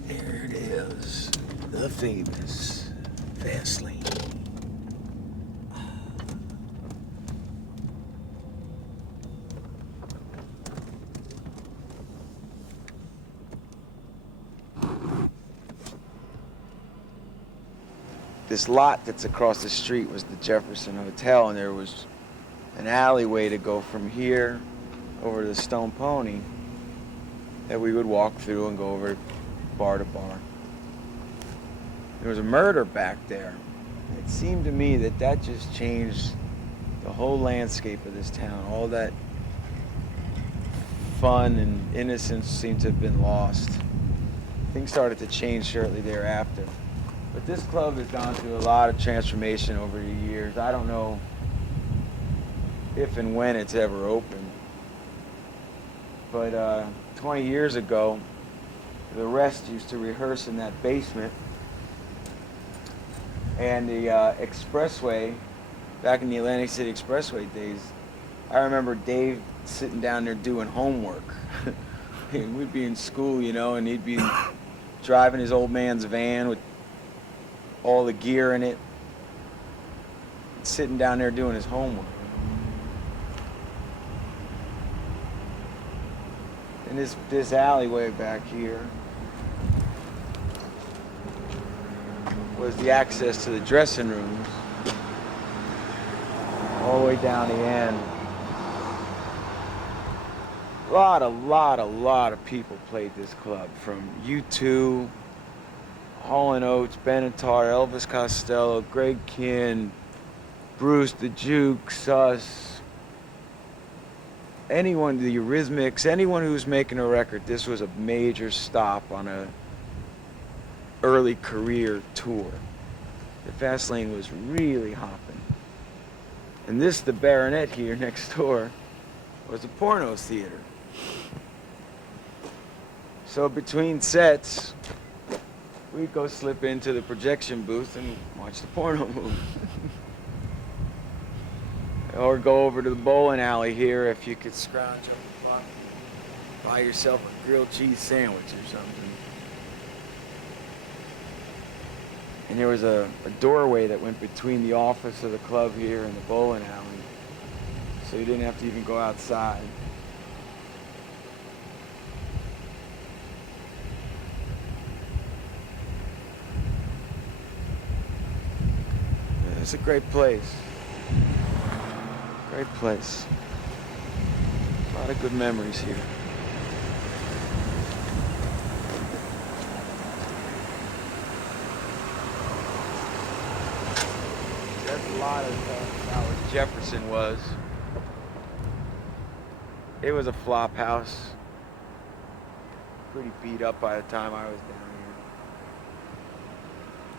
There it is, the famous fast lane. This lot that's across the street was the Jefferson Hotel, and there was an alleyway to go from here over to the Stone Pony that we would walk through and go over bar to bar. There was a murder back there. It seemed to me that just changed the whole landscape of this town. All that fun and innocence seemed to have been lost. Things started to change shortly thereafter. But this club has gone through a lot of transformation over the years. I don't know if and when it's ever opened. But 20 years ago, the rest used to rehearse in that basement. And the expressway, back in the Atlantic City Expressway days, I remember Dave sitting down there doing homework. And we'd be in school, you know, and he'd be driving his old man's van with all the gear in it, sitting down there doing his homework. And this alleyway back here was the access to the dressing rooms, all the way down the end. A lot of people played this club, from U2, Hall & Oates, Benatar, Elvis Costello, Greg Kinn, Bruce, the Jukes, us, anyone, the Eurythmics, anyone who was making a record. This was a major stop on a early career tour. The Fast Lane was really hopping. And this, the Baronet here next door, was a porno theater. So between sets, we'd go slip into the projection booth and watch the porno movie. Or go over to the bowling alley here if you could scrounge up the block, buy yourself a grilled cheese sandwich or something. And there was a doorway that went between the office of the club here and the bowling alley, so you didn't have to even go outside. It's a great place. Great place. A lot of good memories here. That's a lot of how Jefferson was. It was a flop house. Pretty beat up by the time I was down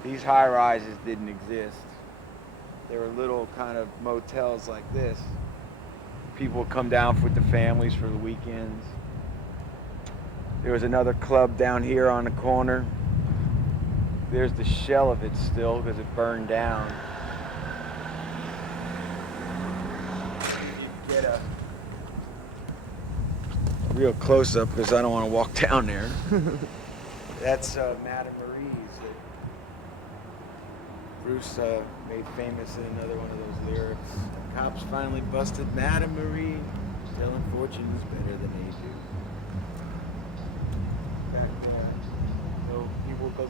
here. These high rises didn't exist. There were little kind of motels like this. People would come down with the families for the weekends. There was another club down here on the corner. There's the shell of it still because it burned down. You get a real close up because I don't want to walk down there. That's Madame Marie's. Bruce made famous in another one of those lyrics. The cops finally busted Madame Marie, telling fortunes better than they do.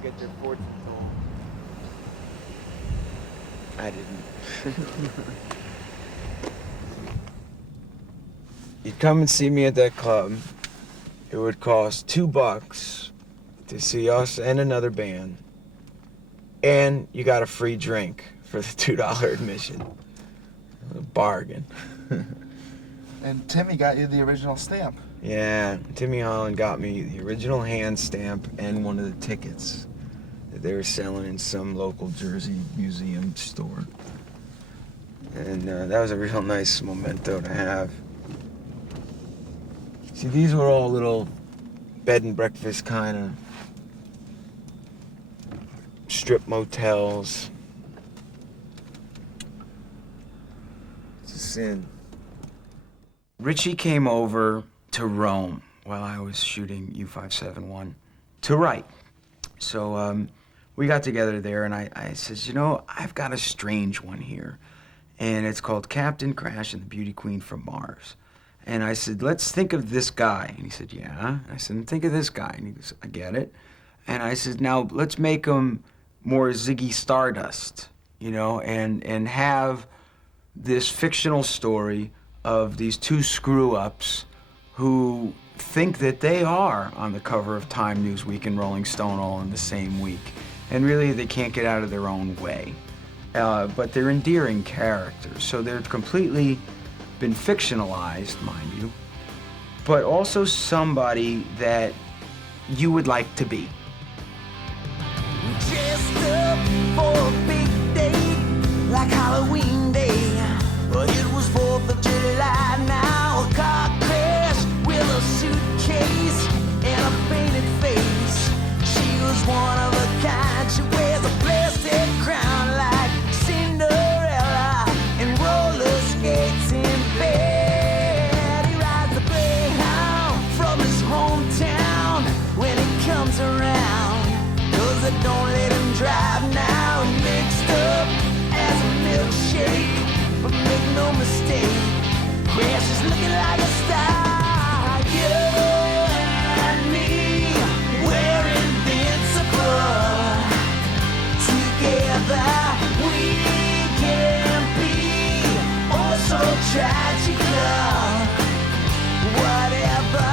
get their fortune told. I didn't. You'd come and see me at that club. It would cost $2 to see us and another band. And you got a free drink for the $2 admission. A bargain. And Timmy got you the original stamp. Yeah, Timmy Holland got me the original hand stamp and one of the tickets that they were selling in some local Jersey museum store. And that was a real nice memento to have. See, these were all little bed and breakfast kind of strip motels. It's a sin. Richie came over to Rome while I was shooting U-571 to write. So we got together there, and I says, you know, I've got a strange one here, and it's called Captain Crash and the Beauty Queen from Mars. And I said, let's think of this guy. And he said, yeah. And I said, think of this guy. And he goes, I get it. And I said, now let's make him more Ziggy Stardust, you know, and have this fictional story of these two screw-ups who think that they are on the cover of Time, Newsweek, and Rolling Stone all in the same week. And really, they can't get out of their own way. But they're endearing characters, so they're completely been fictionalized, mind you, but also somebody that you would like to be. Dressed up for a big day, like Halloween Day. But it was 4th of July now. A car crash with a suitcase and a painted face. She was one of a kind. She wears a plastic crown like Cinderella and roller skates in bed. He rides the Greyhound from his hometown when he comes around. 'Cause they don't let him drive now. Mixed up as a milkshake, but make no mistake, Crash is looking like a star. You and me, we're invincible. Together we can be oh so tragical. Whatever,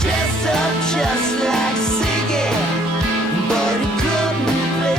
dress up just like Ziggy, but he couldn't play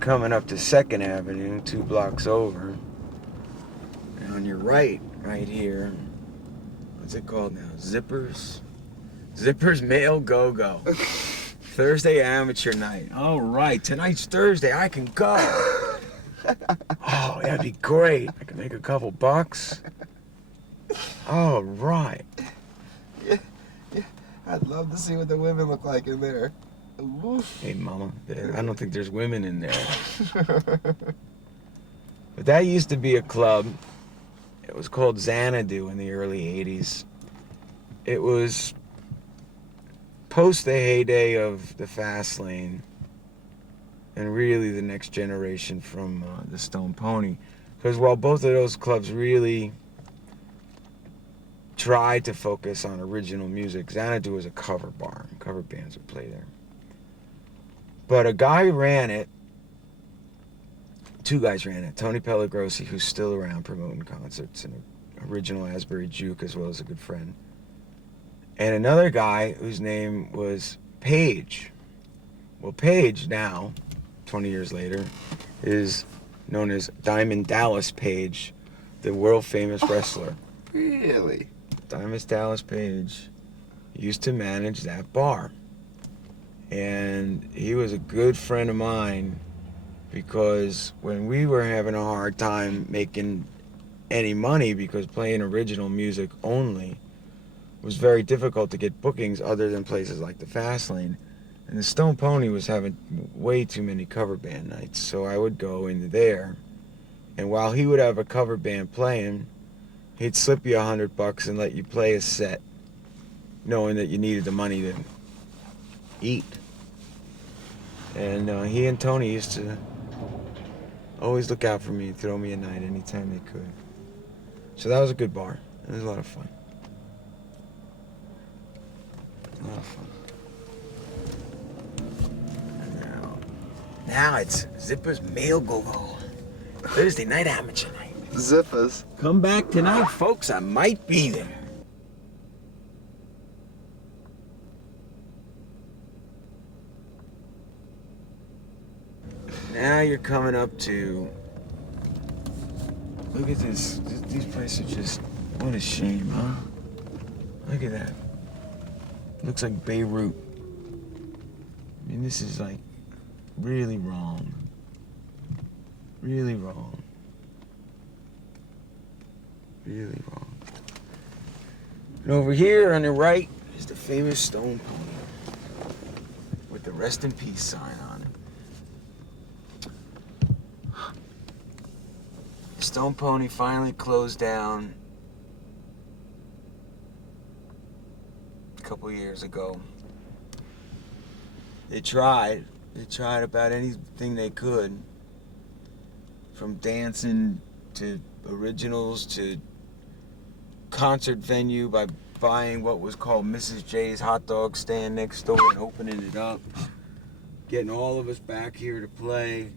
coming up to 2nd Avenue, 2 blocks over. And on your right here, what's it called now? Zippers? Zippers Male Go-Go. Thursday amateur night. All right, tonight's Thursday. I can go. Oh, that'd be great. I could make a couple bucks. All right. Yeah, I'd love to see what the women look like in there. Oof. Hey, Mama, I don't think there's women in there. But that used to be a club. It was called Xanadu in the early 80s. It was post the heyday of the Fast Lane and really the next generation from the Stone Pony. Because while both of those clubs really tried to focus on original music, Xanadu was a cover bar. Cover bands would play there. But a guy ran it. 2 guys ran it. Tony Pellegrossi, who's still around promoting concerts, and an original Asbury Juke, as well as a good friend. And another guy whose name was Page. Well, Page now, 20 years later, is known as Diamond Dallas Page, the world famous wrestler. Really? Diamond Dallas Page used to manage that bar. And he was a good friend of mine because when we were having a hard time making any money because playing original music only was very difficult to get bookings other than places like the Fast Lane. And the Stone Pony was having way too many cover band nights, so I would go into there. And while he would have a cover band playing, he'd slip you $100 and let you play a set, knowing that you needed the money to eat. And he and Tony used to always look out for me and throw me a night anytime they could. So that was a good bar. It was a lot of fun. A lot of fun. Now it's Zipper's Male Go-Go. Thursday night amateur night. Zippers. Come back tonight, folks. I might be there. Now you're coming up to... Look at this. These places are just... What a shame, huh? Look at that. Looks like Beirut. I mean, this is like really wrong. Really wrong. Really wrong. And over here on the right is the famous Stone Pony with the Rest in Peace sign on it. The Stone Pony finally closed down a couple years ago. They tried about anything they could, from dancing to originals to concert venue by buying what was called Mrs. J's hot dog stand next door and opening it up, getting all of us back here to play.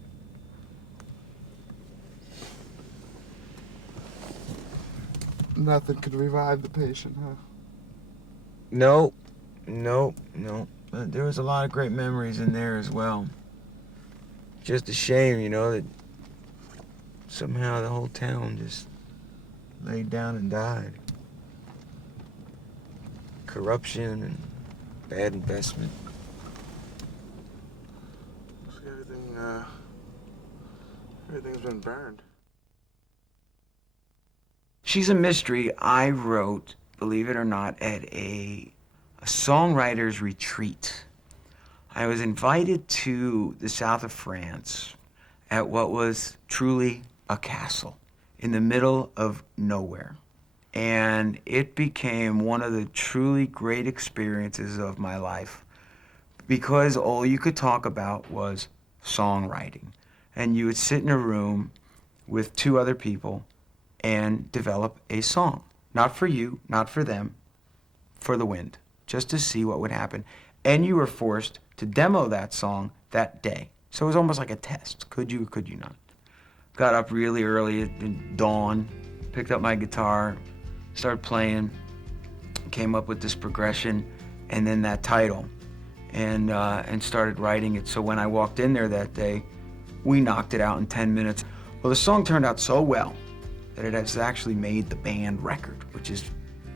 Nothing could revive the patient, huh? No. But there was a lot of great memories in there as well. Just a shame, you know, that somehow the whole town just laid down and died. Corruption and bad investment. Everything's been burned. She's a Mystery I wrote, believe it or not, at a songwriter's retreat. I was invited to the south of France at what was truly a castle in the middle of nowhere. And it became one of the truly great experiences of my life because all you could talk about was songwriting. And you would sit in a room with 2 other people and develop a song. Not for you, not for them, for the wind, just to see what would happen. And you were forced to demo that song that day. So it was almost like a test. Could you or could you not? Got up really early at dawn, picked up my guitar, started playing, came up with this progression, and then that title, and started writing it. So when I walked in there that day, We knocked it out in 10 minutes. Well, the song turned out so well that it has actually made the band record, which is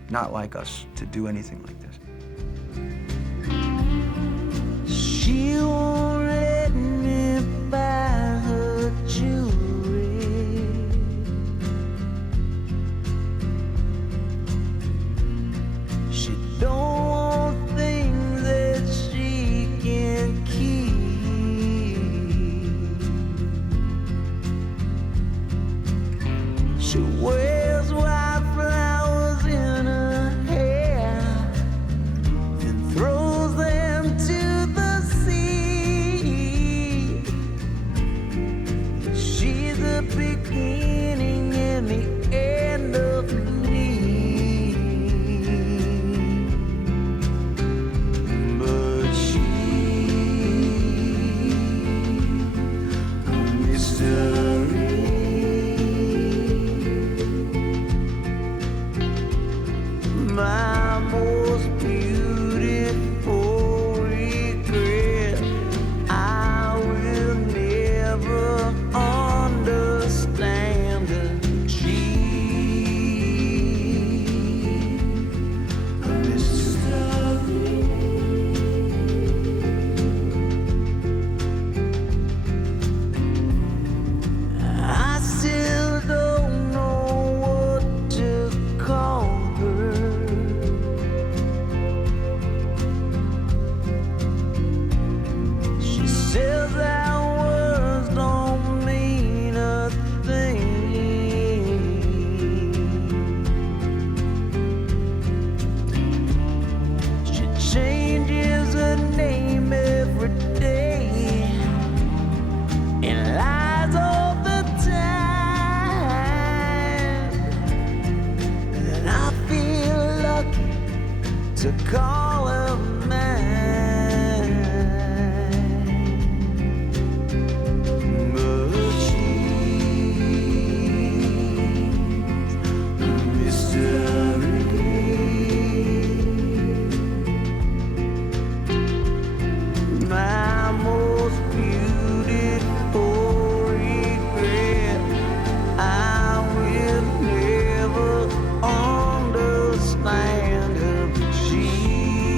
not like us to do anything like this. She won't let me buy her jewelry. She don't want things that she can keep. She wears white flowers in her hair and throws them to the sea. She's the beginning and the end of me. But she's a mystery. My most beautiful regret, I will never understand her. She's a mystery. I still don't know what to call her. She says that words don't mean a thing. She changes her name every day and lies all the time. And I feel lucky to call her mine. But she's a mystery. My most beautiful regret, I will never understand her. She's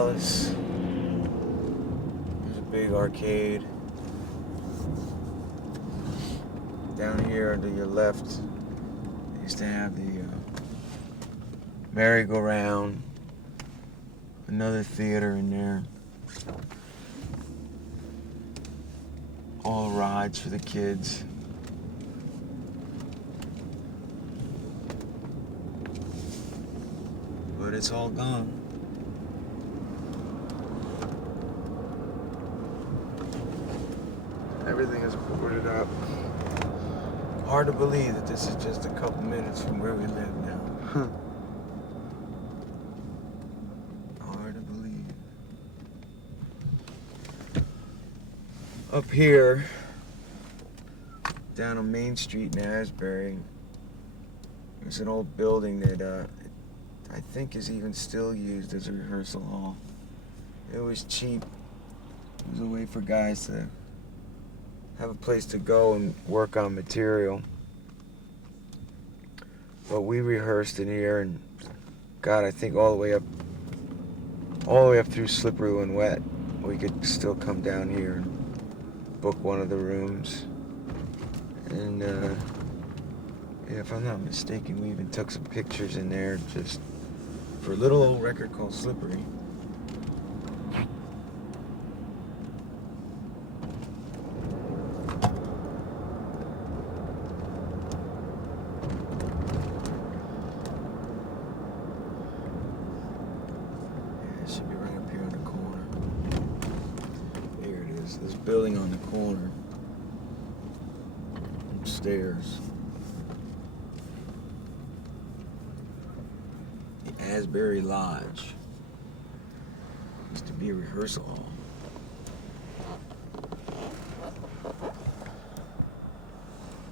Palace. There's a big arcade. Down here to your left, they used to have the merry-go-round. Another theater in there. All rides for the kids. But it's all gone. Everything is boarded up. Hard to believe that this is just a couple minutes from where we live now. Hard to believe. Up here, down on Main Street in Asbury, there's an old building that I think is even still used as a rehearsal hall. It was cheap. It was a way for guys to have a place to go and work on material. But we rehearsed in here, and God, I think all the way up through Slippery When Wet, we could still come down here and book one of the rooms. And yeah, if I'm not mistaken, we even took some pictures in there just for a little old record called Slippery. It should be right up here in the corner. Here it is, this building on the corner. Upstairs. The Asbury Lodge. Used to be a rehearsal hall.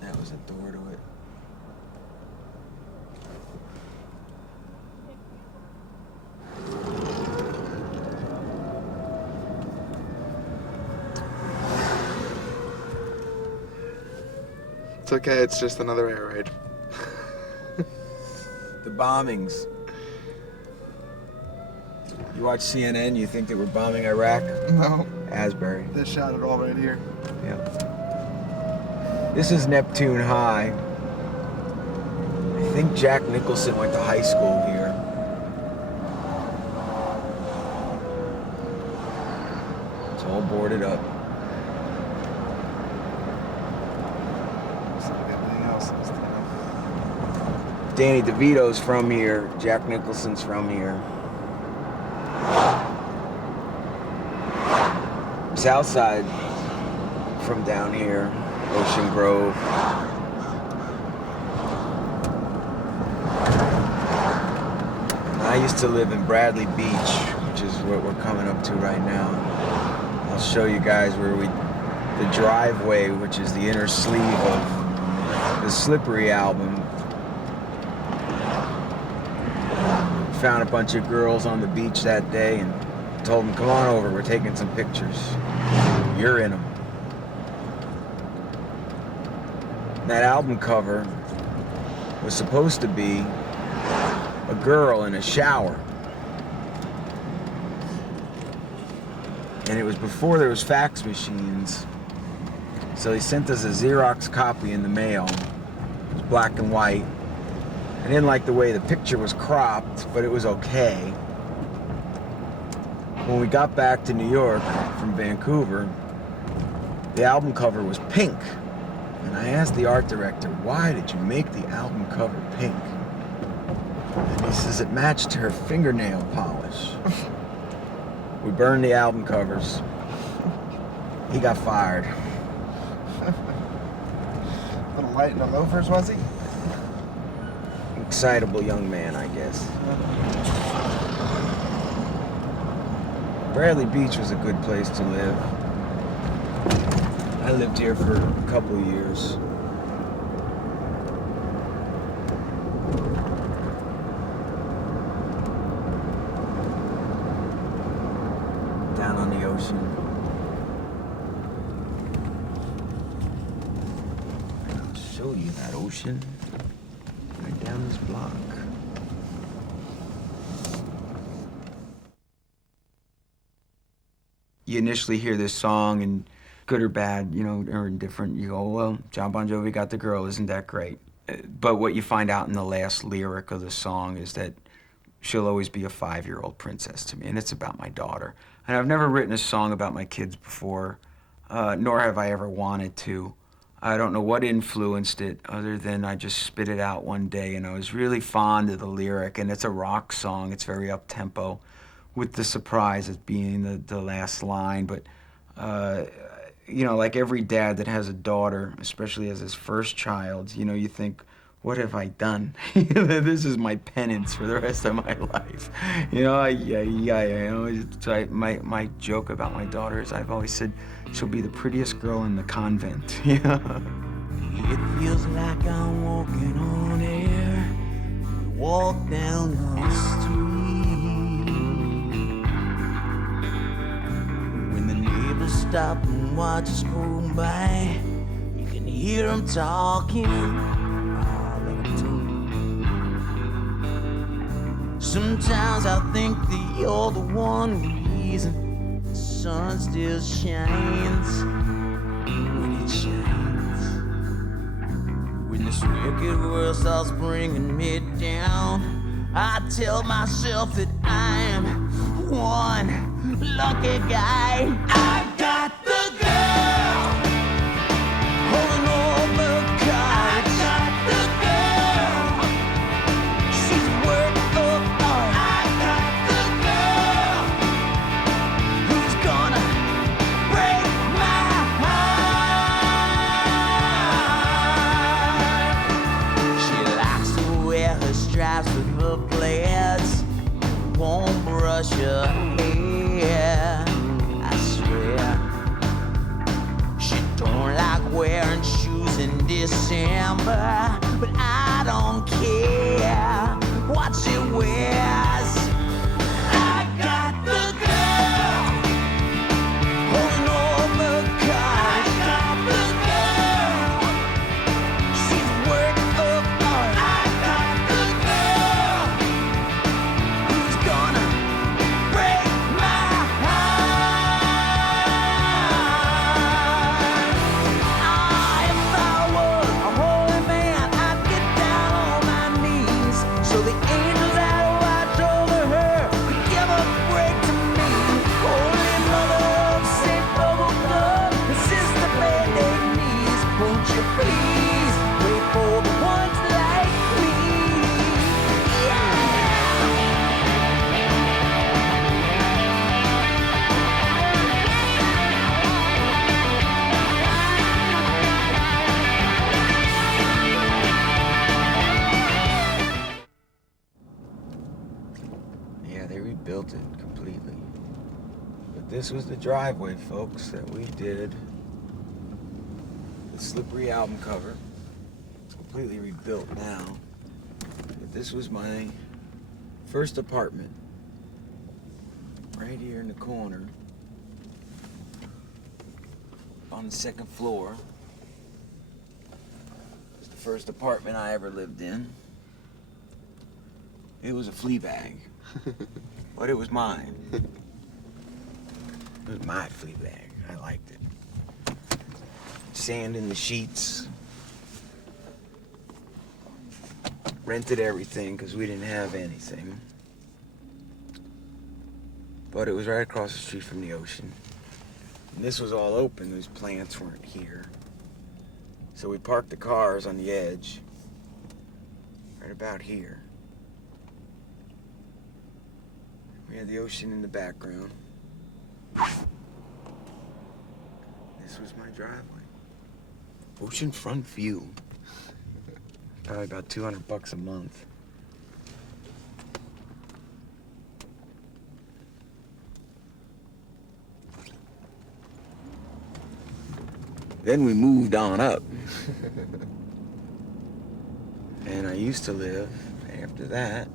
That was a door to it. It's okay, it's just another air raid. The bombings. You watch CNN, you think they were bombing Iraq? No. Asbury. They shot it all right here. Yep. This is Neptune High. I think Jack Nicholson went to high school here. It's all boarded up. Looks like everything else is, Danny DeVito's from here. Jack Nicholson's from here. Southside from down here. Ocean Grove. I used to live in Bradley Beach, which is what we're coming up to right now. I'll show you guys where the driveway, which is the inner sleeve of the Slippery album. Found a bunch of girls on the beach that day and told them, come on over, we're taking some pictures. You're in them. That album cover was supposed to be a girl in a shower. And it was before there was fax machines. So he sent us a Xerox copy in the mail. It was black and white. I didn't like the way the picture was cropped, but it was okay. When we got back to New York from Vancouver, the album cover was pink. And I asked the art director, why did you make the album cover pink? And he says it matched her fingernail polish. We burned the album covers. He got fired. Little light in the loafers, was he? Excitable young man, I guess. Bradley Beach was a good place to live. I lived here for a couple of years. Down on the ocean. And I'll show you that ocean right down this block. you initially hear this song and good or bad, you know, or indifferent, you go, well, John Bon Jovi got the girl, isn't that great? But what you find out in the last lyric of the song is that she'll always be a 5-year-old princess to me, and it's about my daughter. And I've never written a song about my kids before, nor have I ever wanted to. I don't know what influenced it, other than I just spit it out one day, and I was really fond of the lyric, and it's a rock song, it's very up-tempo, with the surprise as being the last line. But, you know, like every dad that has a daughter, especially as his first child, you know, you think, what have I done? This is my penance for the rest of my life. You know, my joke about my daughter is I've always said she'll be the prettiest girl in the convent. You know? It feels like I'm walking on air. We walk down the street. When the neighbors stop and watch us go by, you can hear them talking. Sometimes I think that you're the one reason the sun still shines when it shines. When this wicked world starts bringing me down, I tell myself that I'm one lucky guy. I got the girl holding all the cards. I got the girl. She's worth the art. I got the girl who's gonna break my heart. She likes to wear her stripes with her plaids, won't brush her hair, I swear. She don't like wearing shoes in December, but I don't care what she wears. I got the girl holding all the cards. I got the girl. She's worth the art. I got the girl who's gonna break my heart. If I was a holy man, I'd get down on my knees so the angels that watch over her could give a break to me. Holy Mother of St. Bubblegum, Sister Band-Aid knees, won't you please pray for the ones like me? Yeah. Yeah, they rebuilt it completely. But this was the driveway, folks, that we did. The Slippery album cover. It's completely rebuilt now. But this was my first apartment. Right here in the corner. On the second floor. It was the first apartment I ever lived in. It was a flea bag. But it was mine. It was my flea bag. I liked it. Sand in the sheets. Rented everything because we didn't have anything. But it was right across the street from the ocean. And this was all open. Those plants weren't here. So we parked the cars on the edge. Right about here. We had the ocean in the background. This was my driveway. Oceanfront view. Probably about $200 a month. Then we moved on up. And I used to live, after that,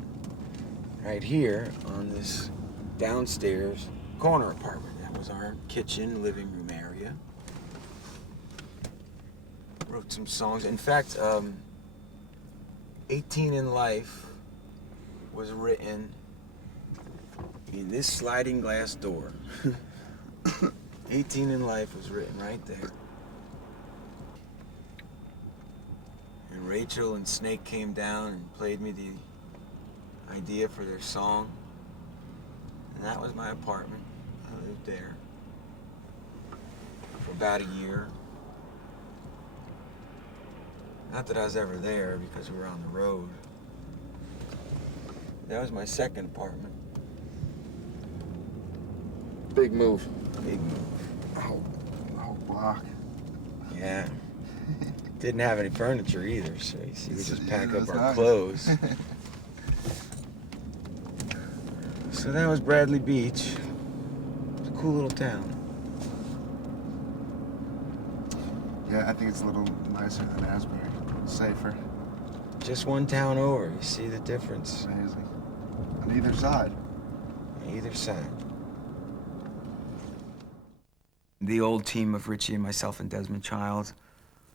right here on this downstairs corner apartment. That was our kitchen, living room area. Wrote some songs. In fact, 18 in Life was written in this sliding glass door 18 in Life was written right there. And Rachel and Snake came down and played me the idea for their song. And that was my apartment. I lived there for about a year. Not that I was ever there because we were on the road. That was my second apartment. Big move. Big move. Whole block. Yeah. Didn't have any furniture either, so you see, we just pack up That's our nice. clothes. So that was Bradley Beach. It's a cool little town. Yeah, I think it's a little nicer than Asbury. Safer. Just one town over, you see the difference. Amazing. On either side. Either side. The old team of Richie and myself and Desmond Child,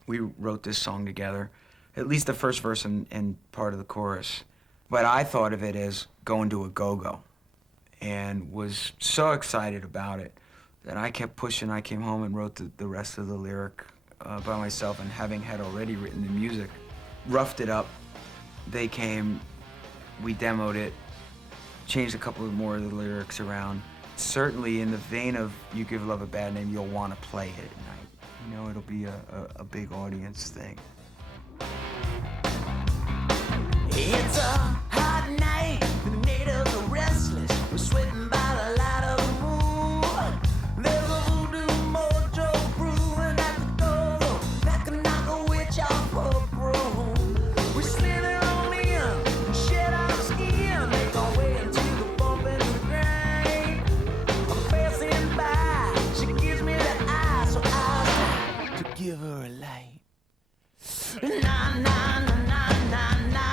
we wrote this song together, at least the first verse and part of the chorus. But I thought of it as going to a go-go and was so excited about it that I kept pushing. I came home and wrote the rest of the lyric by myself, and having had already written the music, roughed it up. They came, we demoed it, changed a couple more of the lyrics around. Certainly in the vein of You Give Love a Bad Name, you'll want to play it at night. You know, it'll be a big audience thing. It's a hot night, the natives are restless. We're sweating by the light of the moon. There's a voodoo mojo brewing at the door, that can knock a witch off a broom. We slither on in, shed our skin, make our way into the bump and the grind. I'm passing by, she gives me that eye, so I stop to give her a light. Nah, nah, nah, nah, nah, nah.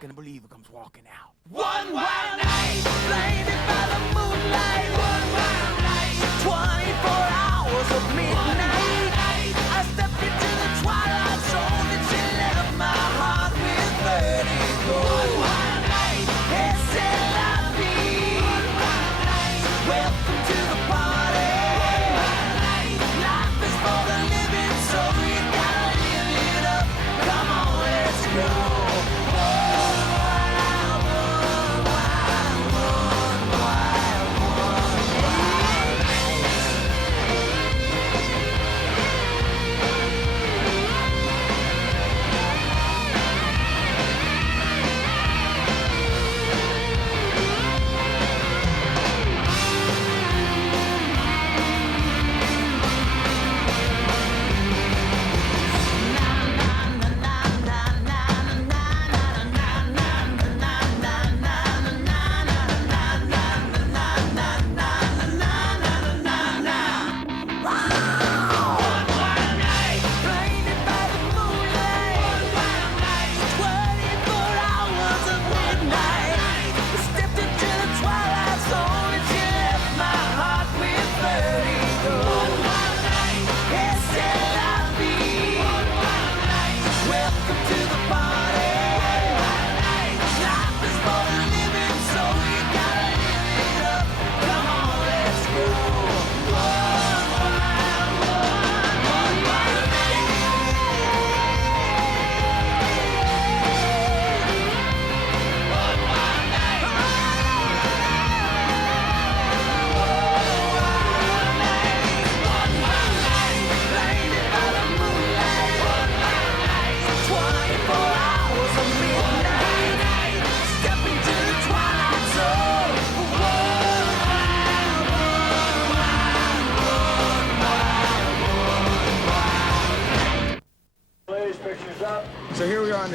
Gonna believe it comes walking out. One wild night, blinded by the moonlight. One wild night, 24 hours of midnight. I stepped into the twilight zone and she left my heart with vertigo. One wild night, c'est la vie. One wild night, welcome to the party. One wild night, life is for the living, so you gotta live it up. Come on, let's go.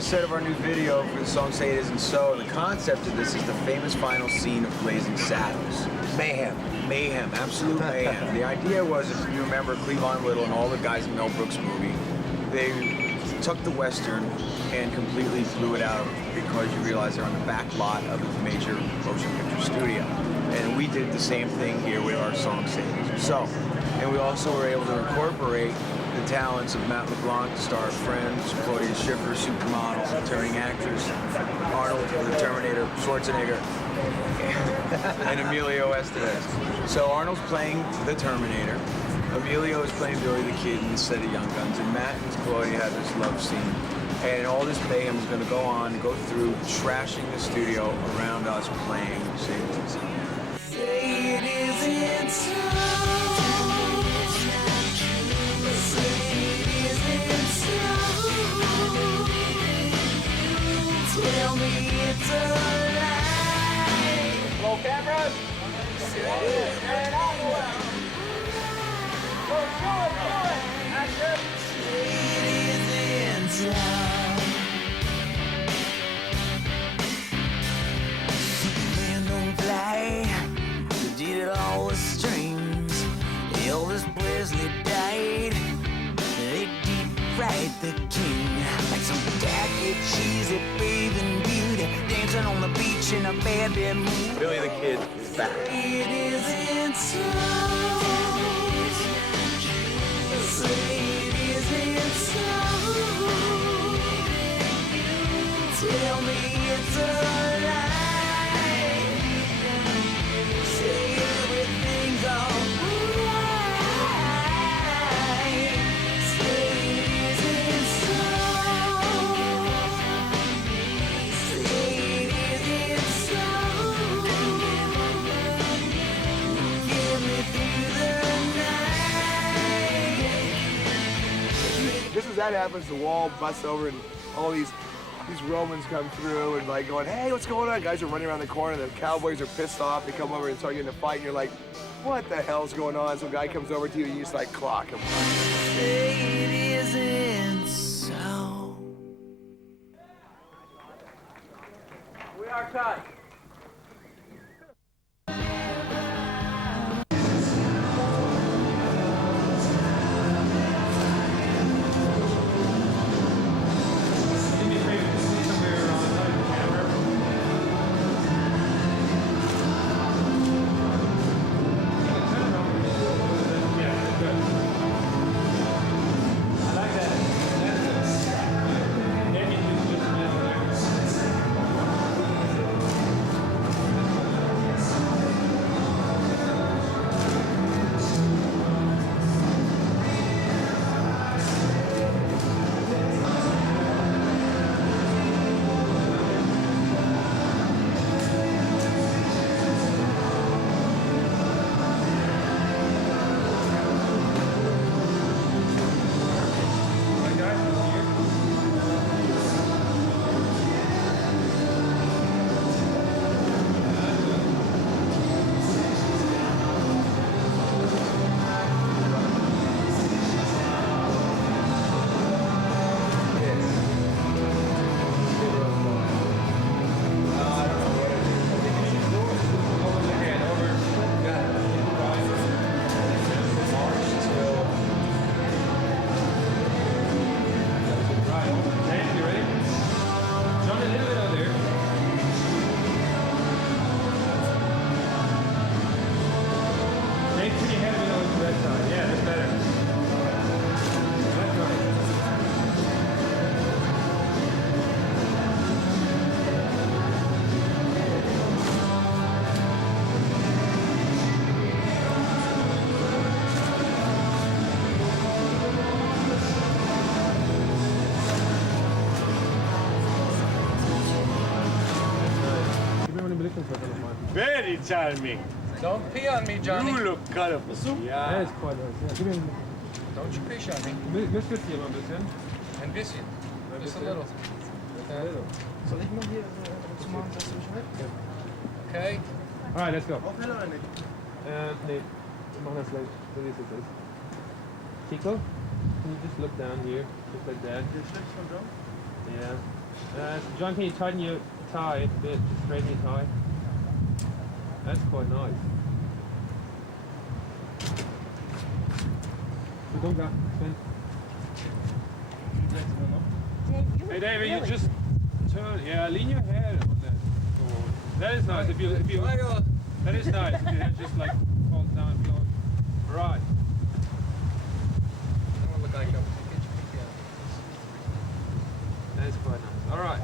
set of our new video for the song Say It Isn't So, and the concept of this is the famous final scene of Blazing Saddles. Mayhem. Mayhem, absolute mayhem. The idea was, if you remember Cleavon Little and all the guys in Mel Brooks' movie, they took the Western and completely blew it out because you realize they're on the back lot of a major motion picture studio. And we did the same thing here with our song Say It Isn't So. And we also were able to incorporate the talents of Matt LeBlanc, the star of Friends, Claudia Schiffer, supermodel, turning actress, Arnold, the Terminator, Schwarzenegger, and Emilio Estevez. So Arnold's playing the Terminator, Emilio is playing Billy the Kid in this set of Young Guns, and Matt and Claudia have this love scene. And all this mayhem is going to go on, go through, trashing the studio around us playing Say It Isn't So. Say it isn't so. Tell me it's a lie. Roll cameras. And on the way. Go, do it. Action. It isn't time. Superman don't fly. They did it all with strings. Elvis Presley died. They deep fried the king. Like some tacky, cheesy, bathing beauty, dancing on the beach in a bad mood. Billy the Kid is back. It isn't so. Say it isn't so. Tell me it's a lie. Say everything's alright. Just as that happens, the wall busts over and all these Romans come through and like going, hey, what's going on? Guys are running around the corner, the cowboys are pissed off. They come over and start getting a fight, and you're like, what the hell's going on? Some guy comes over to you and you just like clock him. Say it isn't so. We are cut. Very charming. Don't pee on me, Johnny. You look colorful. Yeah. It's quite nice. Yeah. Don't you piss on me. Müsst ihr mal ein bisschen? Ein bisschen. Just a little. Soll ich mal hier zu machen, dass du schreibst? Okay. All right, let's go. Aufhellen oder nicht? Nee, wir machen das gleich, so wie es jetzt ist. Chico, can you just look down here, just like that? Der Schrift von Joe? Yeah. John, can you tighten your tie a bit? Straighten your tie. That's quite nice. We don't got Sven. Hey David, you just turn. Yeah, lean your head on that. That is nice. If you that is nice. If your head just like falls down below. All right. That is quite nice. All right.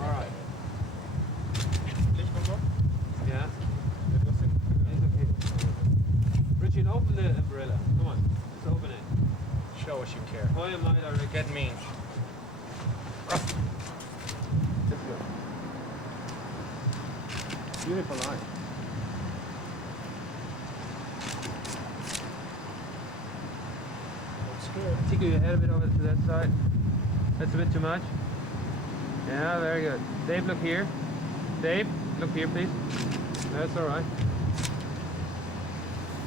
All right. Yeah. It's okay. Richie, open the umbrella. Come on. Just open it. Show us you care. Hold your mind direction. Get mean. Beautiful line. Looks good. Tickle your head a bit over to that side. That's a bit too much. Yeah, very good. Dave, look here. Dave, look here, please. That's all right.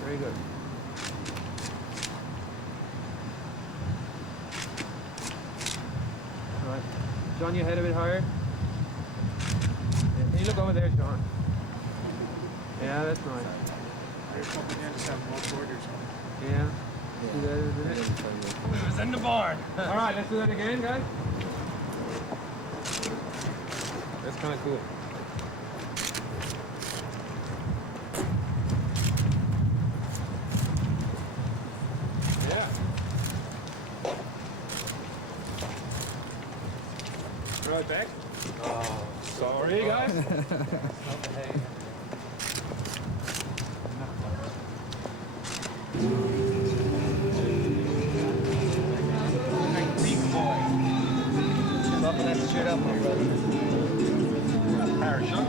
Very good. All right. John, your head a bit higher. Yeah, can you look over there, John? Yeah, that's nice. Yeah. See that, isn't it? It was in the barn. All right, let's do that again, guys. That's kind of cool. Yeah. Right back. Oh, sorry, guys. Bumping that shit up, my brother. Parachute.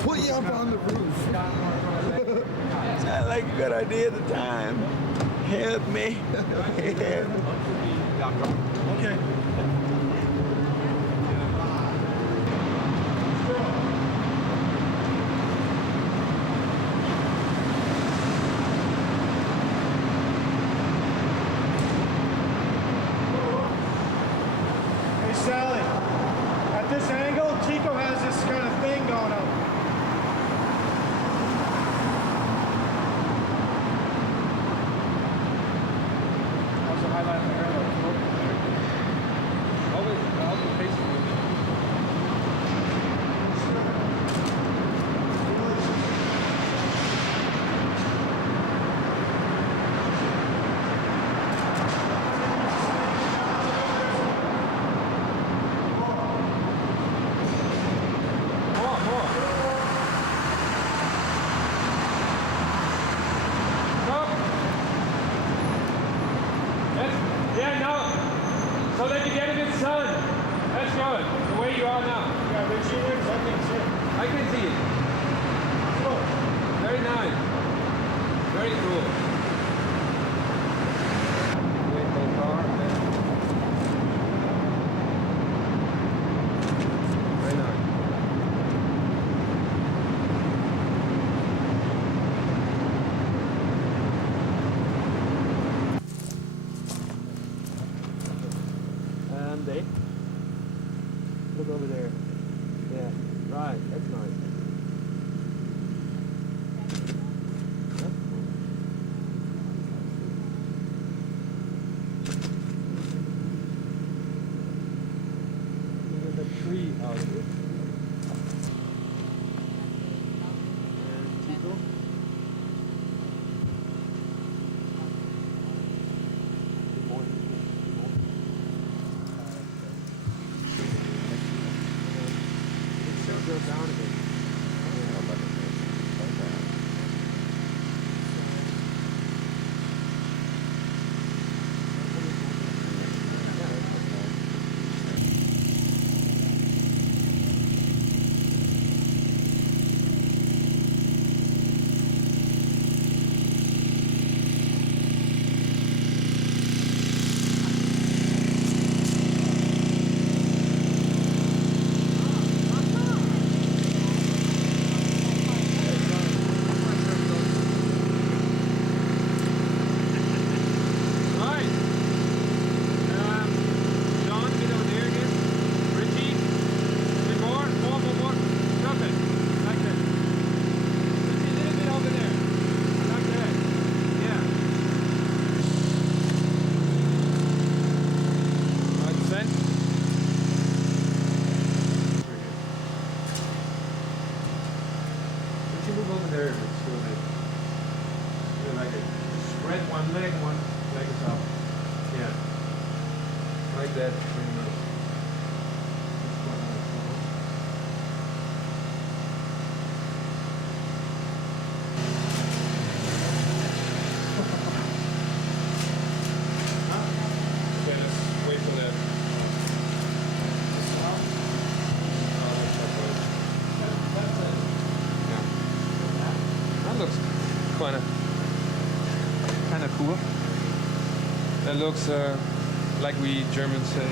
Put you up on the roof. Sounded like a good idea at the time. Help me. Okay. Hey Sally, at this angle, Chico has this kind of thing going on. How's the highlight in the hair? Always facing with me. Yeah, no. So that you get a good sun. That's good. The way you are now. Yeah, Richie, I can see it. I can see it. Very nice. Very cool. Wait for the car. Very nice. Dave, look over there. Yeah, right, that's nice. That's cool. There's a tree out here. And Chico. Good morning. curve. It's like a spread one leg is up. Yeah. Like that, pretty much. Okay, let's wait for that. That looks kind of cool. That looks like we Germans say.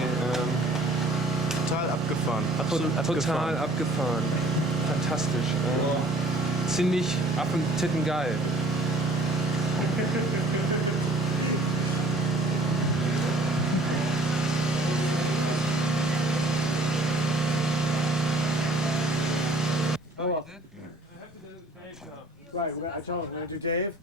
Total abgefahren. Absolut Total abgefahren. Fantastisch. Ziemlich affentittengeil. Oh, right, I told him, we're gonna do Dave.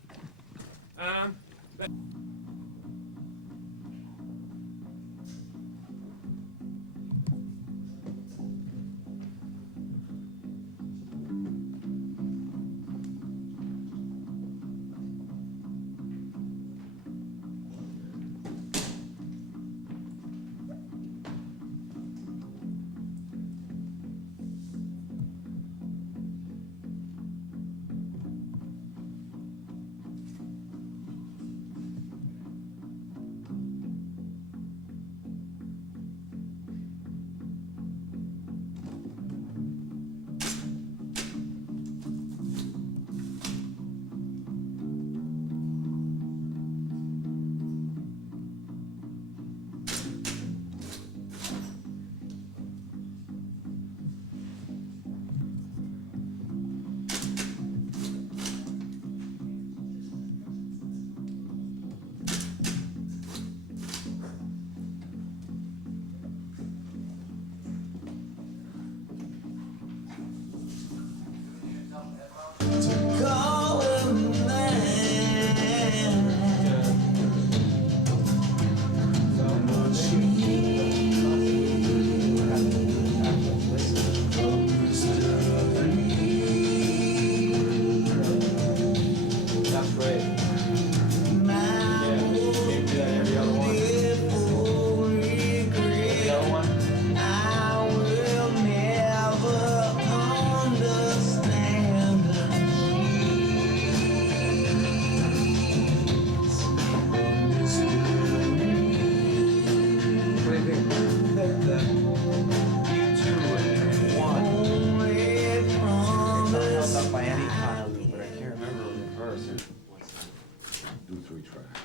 Do 3 tracks.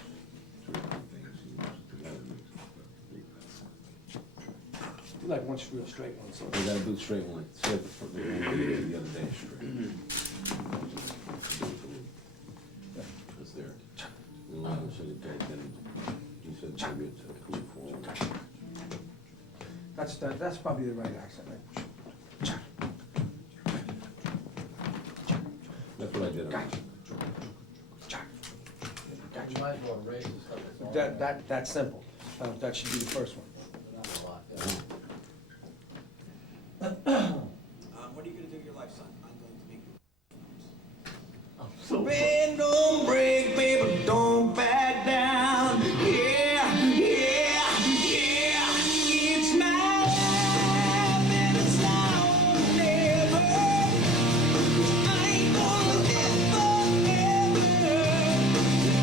3 things. Do like one real straight one. So. We gotta do straight one. See if the other day straight. It's there. And I said it then he said tribute to Cool Form. That's probably the right accent, right? That's what I did. That's simple. That should be the first one. What are you gonna do with your life, son? I'm going to make you. Bend, don't break, baby, don't back down. Yeah, yeah, yeah. It's my life and it's now or never. I ain't gonna live forever.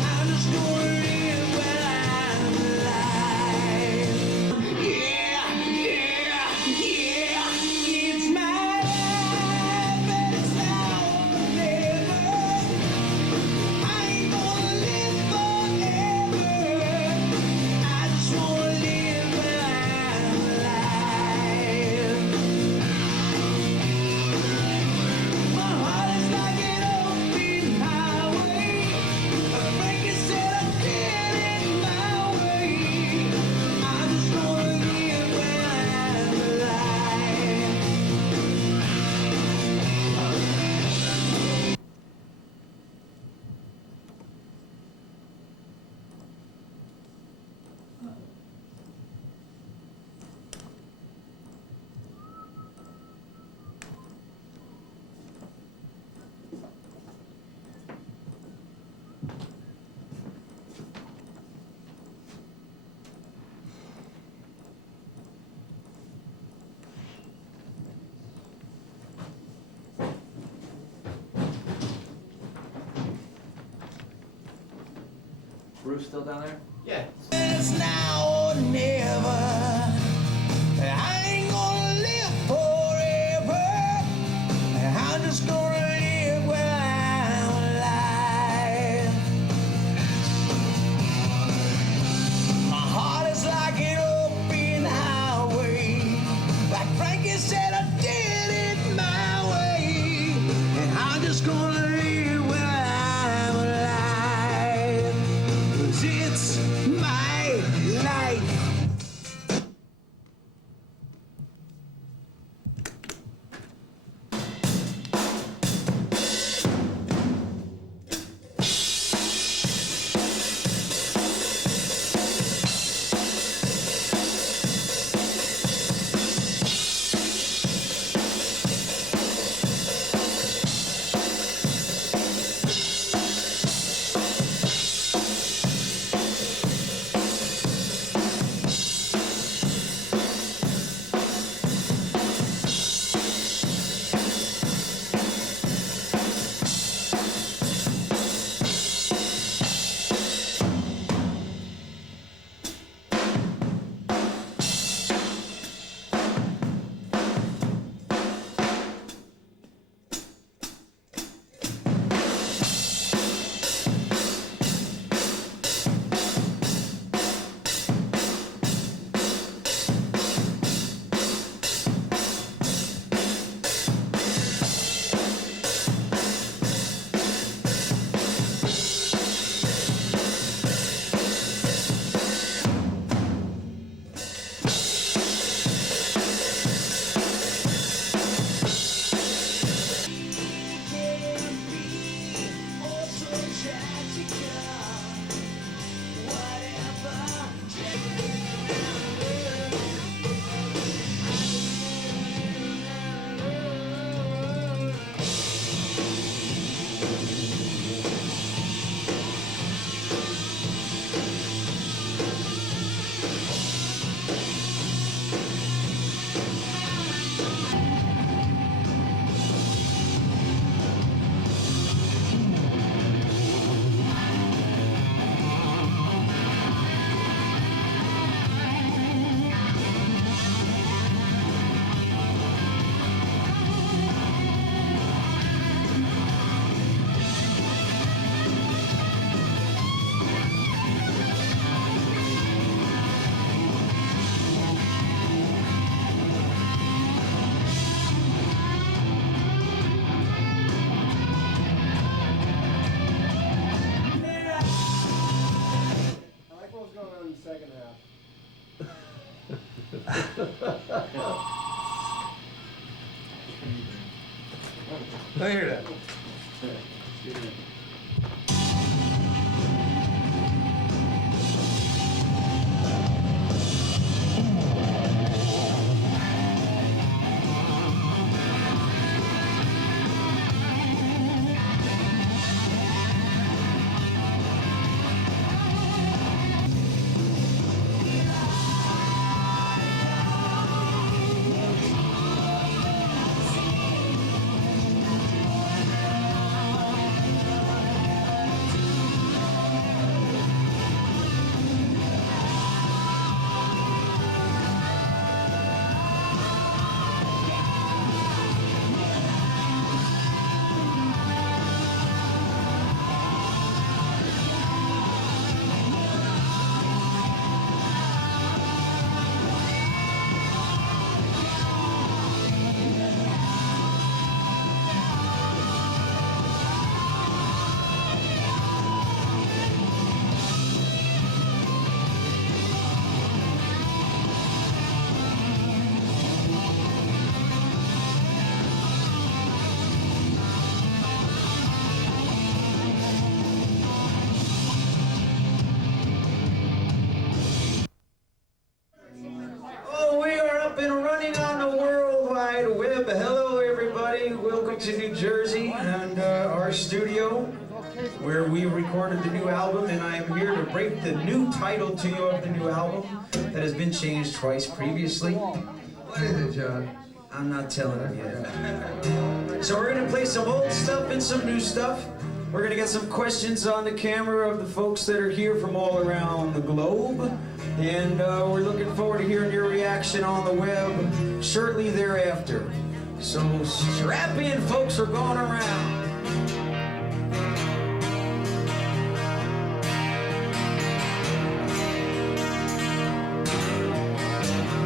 I'm just gonna live when I'm alive. Bruce still down there? Yeah. It's now or never. I ain't gonna live forever. I'm just gonna live while I'm alive. My heart is like an open highway. Like Frankie said, I did it my way. And I'm just gonna live while I'm alive. 'Cause it's my life. I hear that. to New Jersey and our studio where we recorded the new album, and I am here to break the new title to you of the new album that has been changed twice previously. What is it, John? I'm not telling you yet. So we're gonna play some old stuff and some new stuff. We're gonna get some questions on the camera of the folks that are here from all around the globe. And we're looking forward to hearing your reaction on the web shortly thereafter. So strap in, folks, we're going around.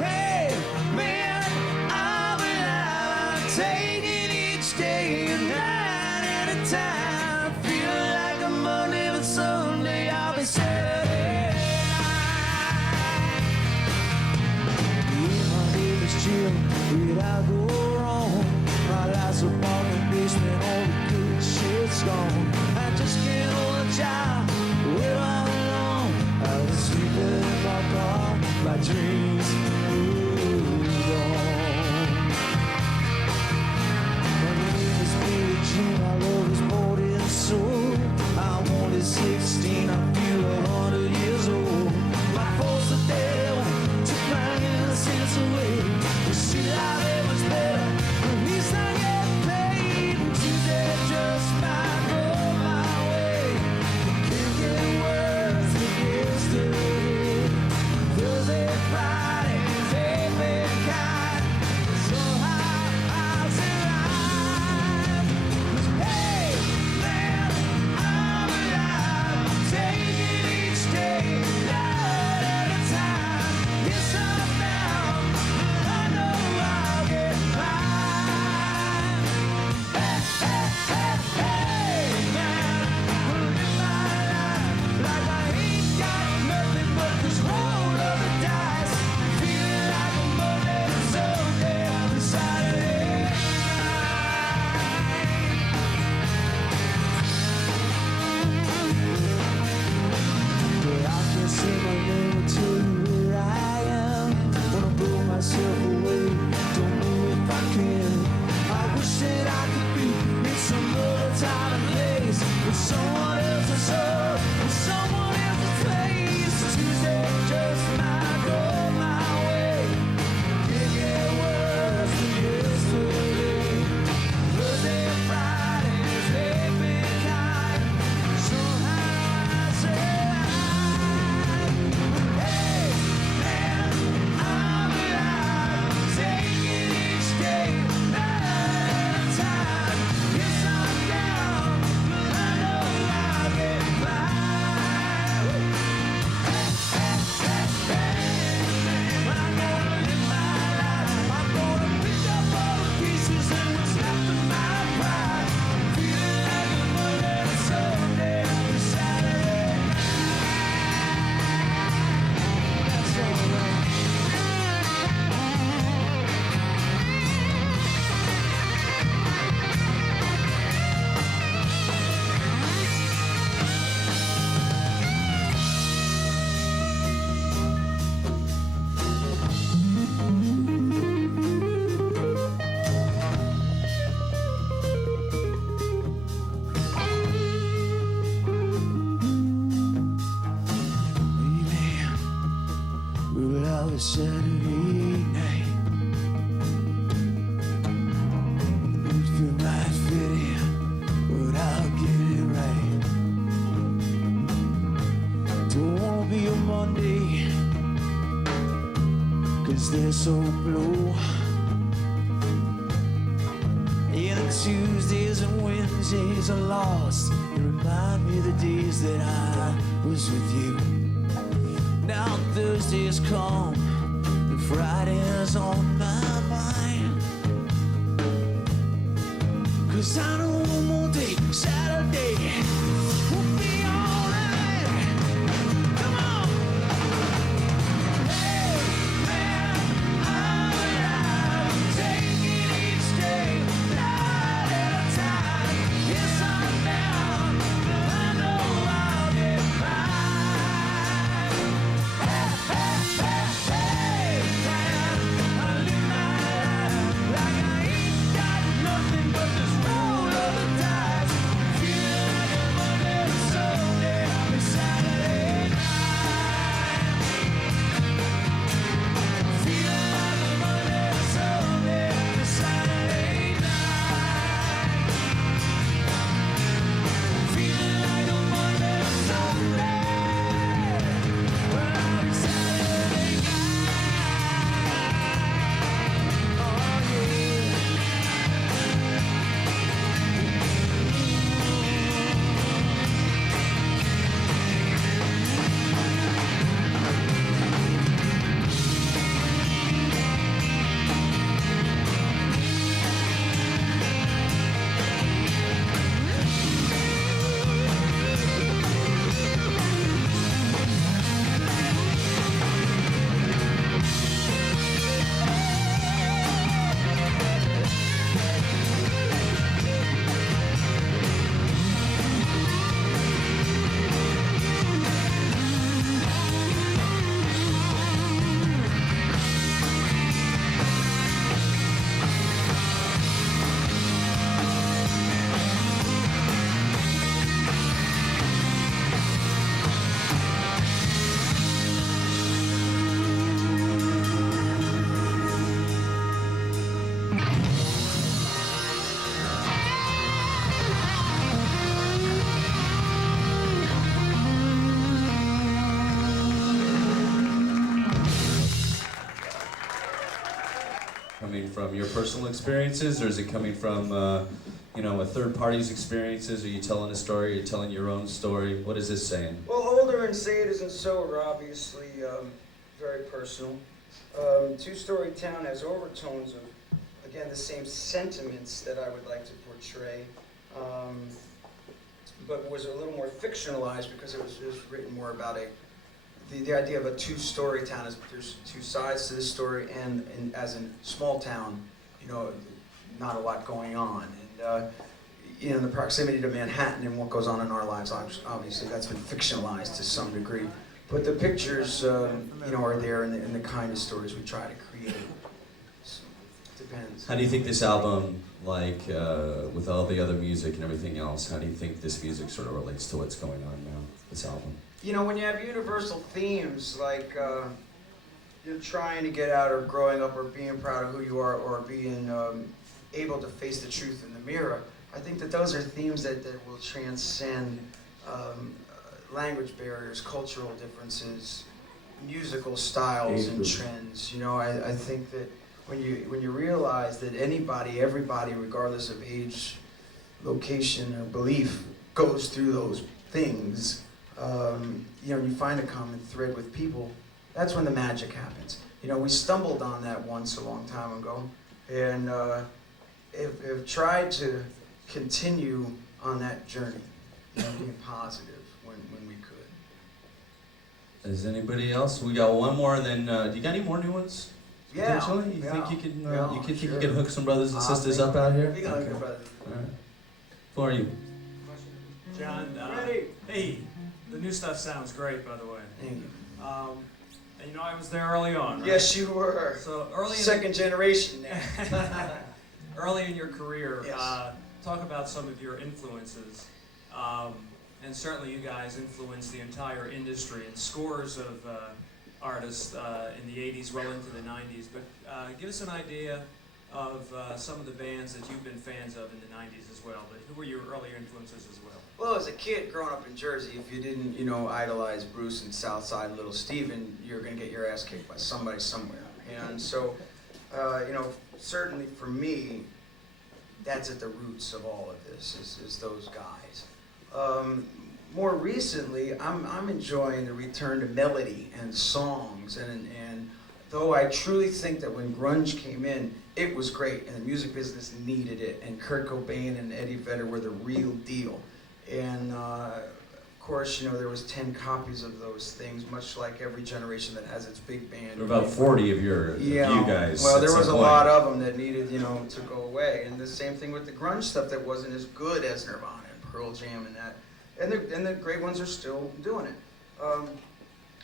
Hey, man, I'm alive, taking each day a night at a time. Feel like a Monday, but someday I'll be Saturday night. Yeah, my name is Jim, where'd I go wrong? My life's a bargain basement, all the good shit's gone. I just can't hold a job where I belong. I was sleeping in my car, my dreams moved on. My name is Billy Jean, my love is more than soul. I'm only 16, I feel 100 years old. My fault's the devil, took my innocence away. The shit I've ever was better, at least I get paid. Tuesday just might go my way. Can't get worse than yesterday. Thursday, Friday, they've been kind. Somehow I'll survive. 'Cause hey, man, I'm alive. I'm taking each day, night at a time. Yes, I'm down, but I know I'll get by. Hey, hey, hey, hey, man, I live my life like I ain't got nothing but this roll of the dice. Feeling like a Monday, but someday I'll be Saturday night. But I can't say my name or tell you where I am. Wanna blow myself away, don't know if I can. I wish that I could be in some other time and place, with someone else's soul, with someone else's place. Tuesday just might go my way. Can't get worse than yesterday. Thursday and Fridays, they've been kind. Somehow I say, hey, man, I'm alive, taking each day, night at a time. Yes, I'm down, but I know I'll get by. Hey, hey, hey, hey, man, I'm gonna live my life. I'm gonna pick up all the pieces and what's left of my pride. Feeling like a Monday, but someday I'll be Saturday night. That's alright. Well, I was Saturday night. It might fit in, but I'll get it right. Don't wanna be a Monday, 'cause they're so blue. Yeah, the Tuesdays and Wednesdays are lost. They remind me of the days that I was with you. Now Thursdays come, and Friday's on my mind. 'Cause I know one more day, Saturday, will be alright. Come on! Hey, man, I'm alive, taking each day, night at a time. Yes, I'm down, but I know I'll get by. Hey, hey, hey, hey, man, I live my coming from your personal experiences, or is it coming from, you know, a third party's experiences? Are you telling a story? Are you telling your own story? What is this saying? Well, Older and Say It Isn't So are obviously very personal. Two-Story Town has overtones of, again, the same sentiments that I would like to portray, but was a little more fictionalized because it was written more about the idea of a two-story town. Is there's two sides to this story, and as in small town, you know, not a lot going on. And you know, the proximity to Manhattan and what goes on in our lives, obviously that's been fictionalized to some degree. But the pictures, you know, are there in the kind of stories we try to create. So, it depends. How do you think this album, like with all the other music and everything else, how do you think this music sort of relates to what's going on now, this album? You know, when you have universal themes like you're trying to get out or growing up or being proud of who you are or being able to face the truth in the mirror, I think that those are themes that will transcend language barriers, cultural differences, musical styles and trends. You know, I think that when you realize that anybody, everybody, regardless of age, location, or belief, goes through those things, you know, you find a common thread with people, that's when the magic happens. You know, we stumbled on that once a long time ago, and have tried to continue on that journey, you know, being positive when we could. Is anybody else? We got one more, and then do you got any more new ones? Yeah. Potentially? You think you can? You think sure. you can hook some brothers and sisters up out here? We can hook up brothers. All right. Who are you? John, hey, the new stuff sounds great, by the way. Thank you. And you know, I was there early on, right? Yes, you were. So early second generation now. Early in your career, yes. Talk about some of your influences. And certainly you guys influenced the entire industry and scores of artists in the 80s, well into the 90s. But give us an idea of some of the bands that you've been fans of in the 90s as well. But who were your earlier influences as well? Well, as a kid growing up in Jersey, if you didn't, you know, idolize Bruce and Southside Little Steven, you're going to get your ass kicked by somebody somewhere. And so, you know, certainly for me, that's at the roots of all of this, is those guys. More recently, I'm enjoying the return to melody and songs, and though I truly think that when grunge came in, it was great, and the music business needed it, and Kurt Cobain and Eddie Vedder were the real deal. And of course, you know, there was 10 copies of those things, much like every generation that has its big band. There were about 40 of you guys. Well, there was a lot of them that needed, you know, to go away. And the same thing with the grunge stuff that wasn't as good as Nirvana and Pearl Jam and that. And the great ones are still doing it.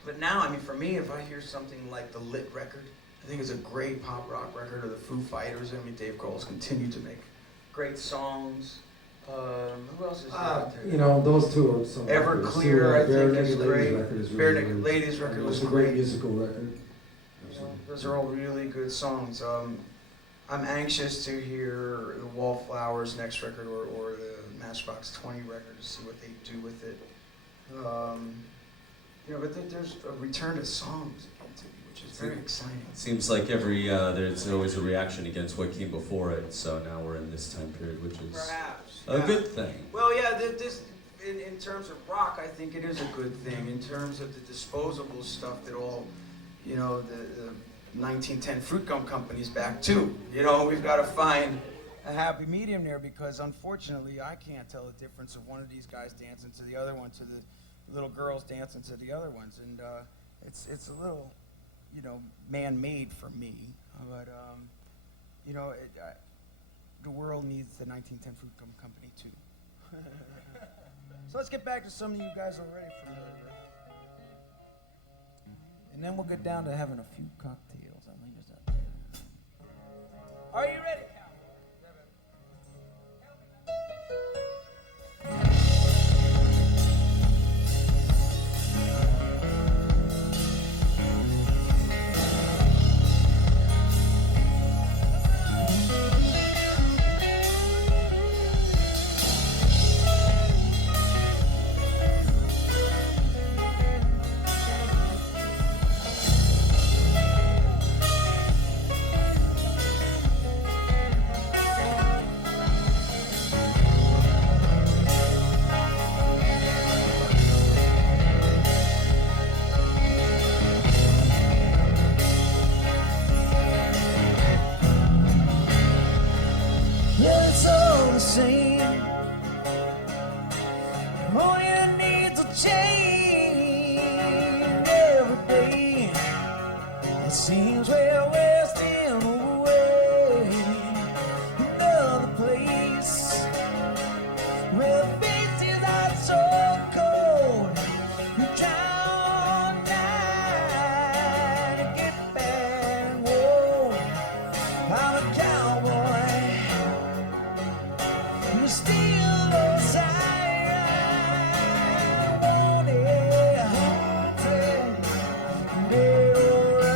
But now, I mean, for me, if I hear something like the Lit record, I think it's a great pop rock record, or the Foo Fighters. I mean, Dave Grohl's continued to make great songs. Who else is out there? You know, those two are some Everclear, I think, is great. Bare Really Naked Ladies record was it's a great. musical record. You know, those are all really good songs. I'm anxious to hear the Wallflowers next record, or the Matchbox 20 record, to see what they do with it. You know, but there's a return to songs again, too, which is very exciting. Seems like every there's always a reaction against what came before it. So now we're in this time period, which is perhaps a good thing. Well, yeah, this in terms of rock, I think it is a good thing. In terms of the disposable stuff that all, you know, the 1910 Fruit Gum Company's back too. You know, we've got to find a happy medium there, because unfortunately I can't tell the difference of one of these guys dancing to the other one, to the little girls dancing to the other ones, and it's a little, you know, man-made for me, but you know, the world needs the 1910 Fruit Gum Company too. So let's get back to something you guys are already familiar with, and then we'll get down to having a few cocktails. I'll leave us out there. Are you ready? same. All you need to change every day. It seems we're wasting away. Another place where faces are so cold. You drown night and get back home. I'm a cowboy. You steal those eyes. Won't it haunted? Dead or alive?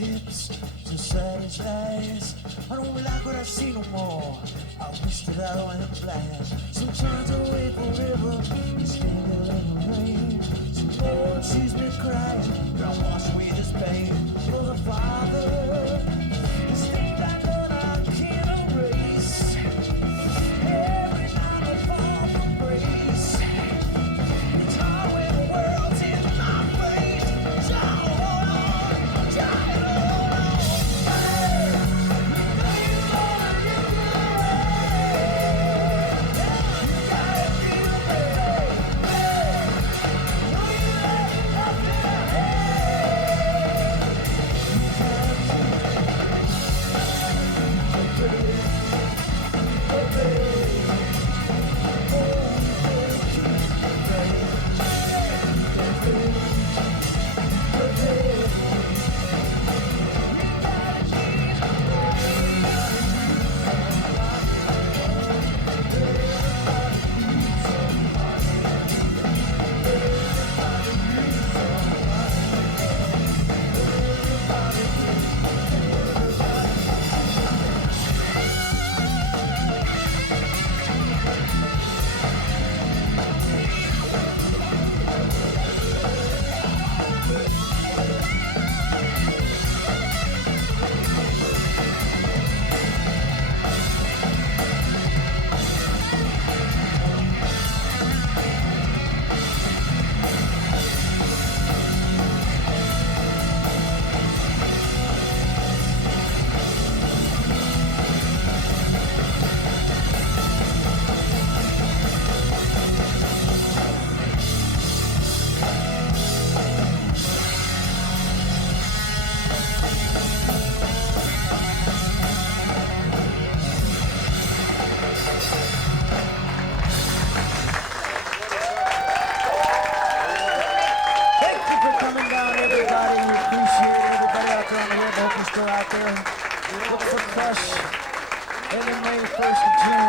lips, so savage lies. I don't like what I see no more. I wish that I went blind. Sometimes I wait forever, standing in the rain. Some Lord sees me crying, but I wash away this pain. For the Father, this thing I know I can't erase. Every time I fall from grace, it's hard when the world's in my face. So hold on, try to hold on. Out there. Look for Crush every May 1st of June.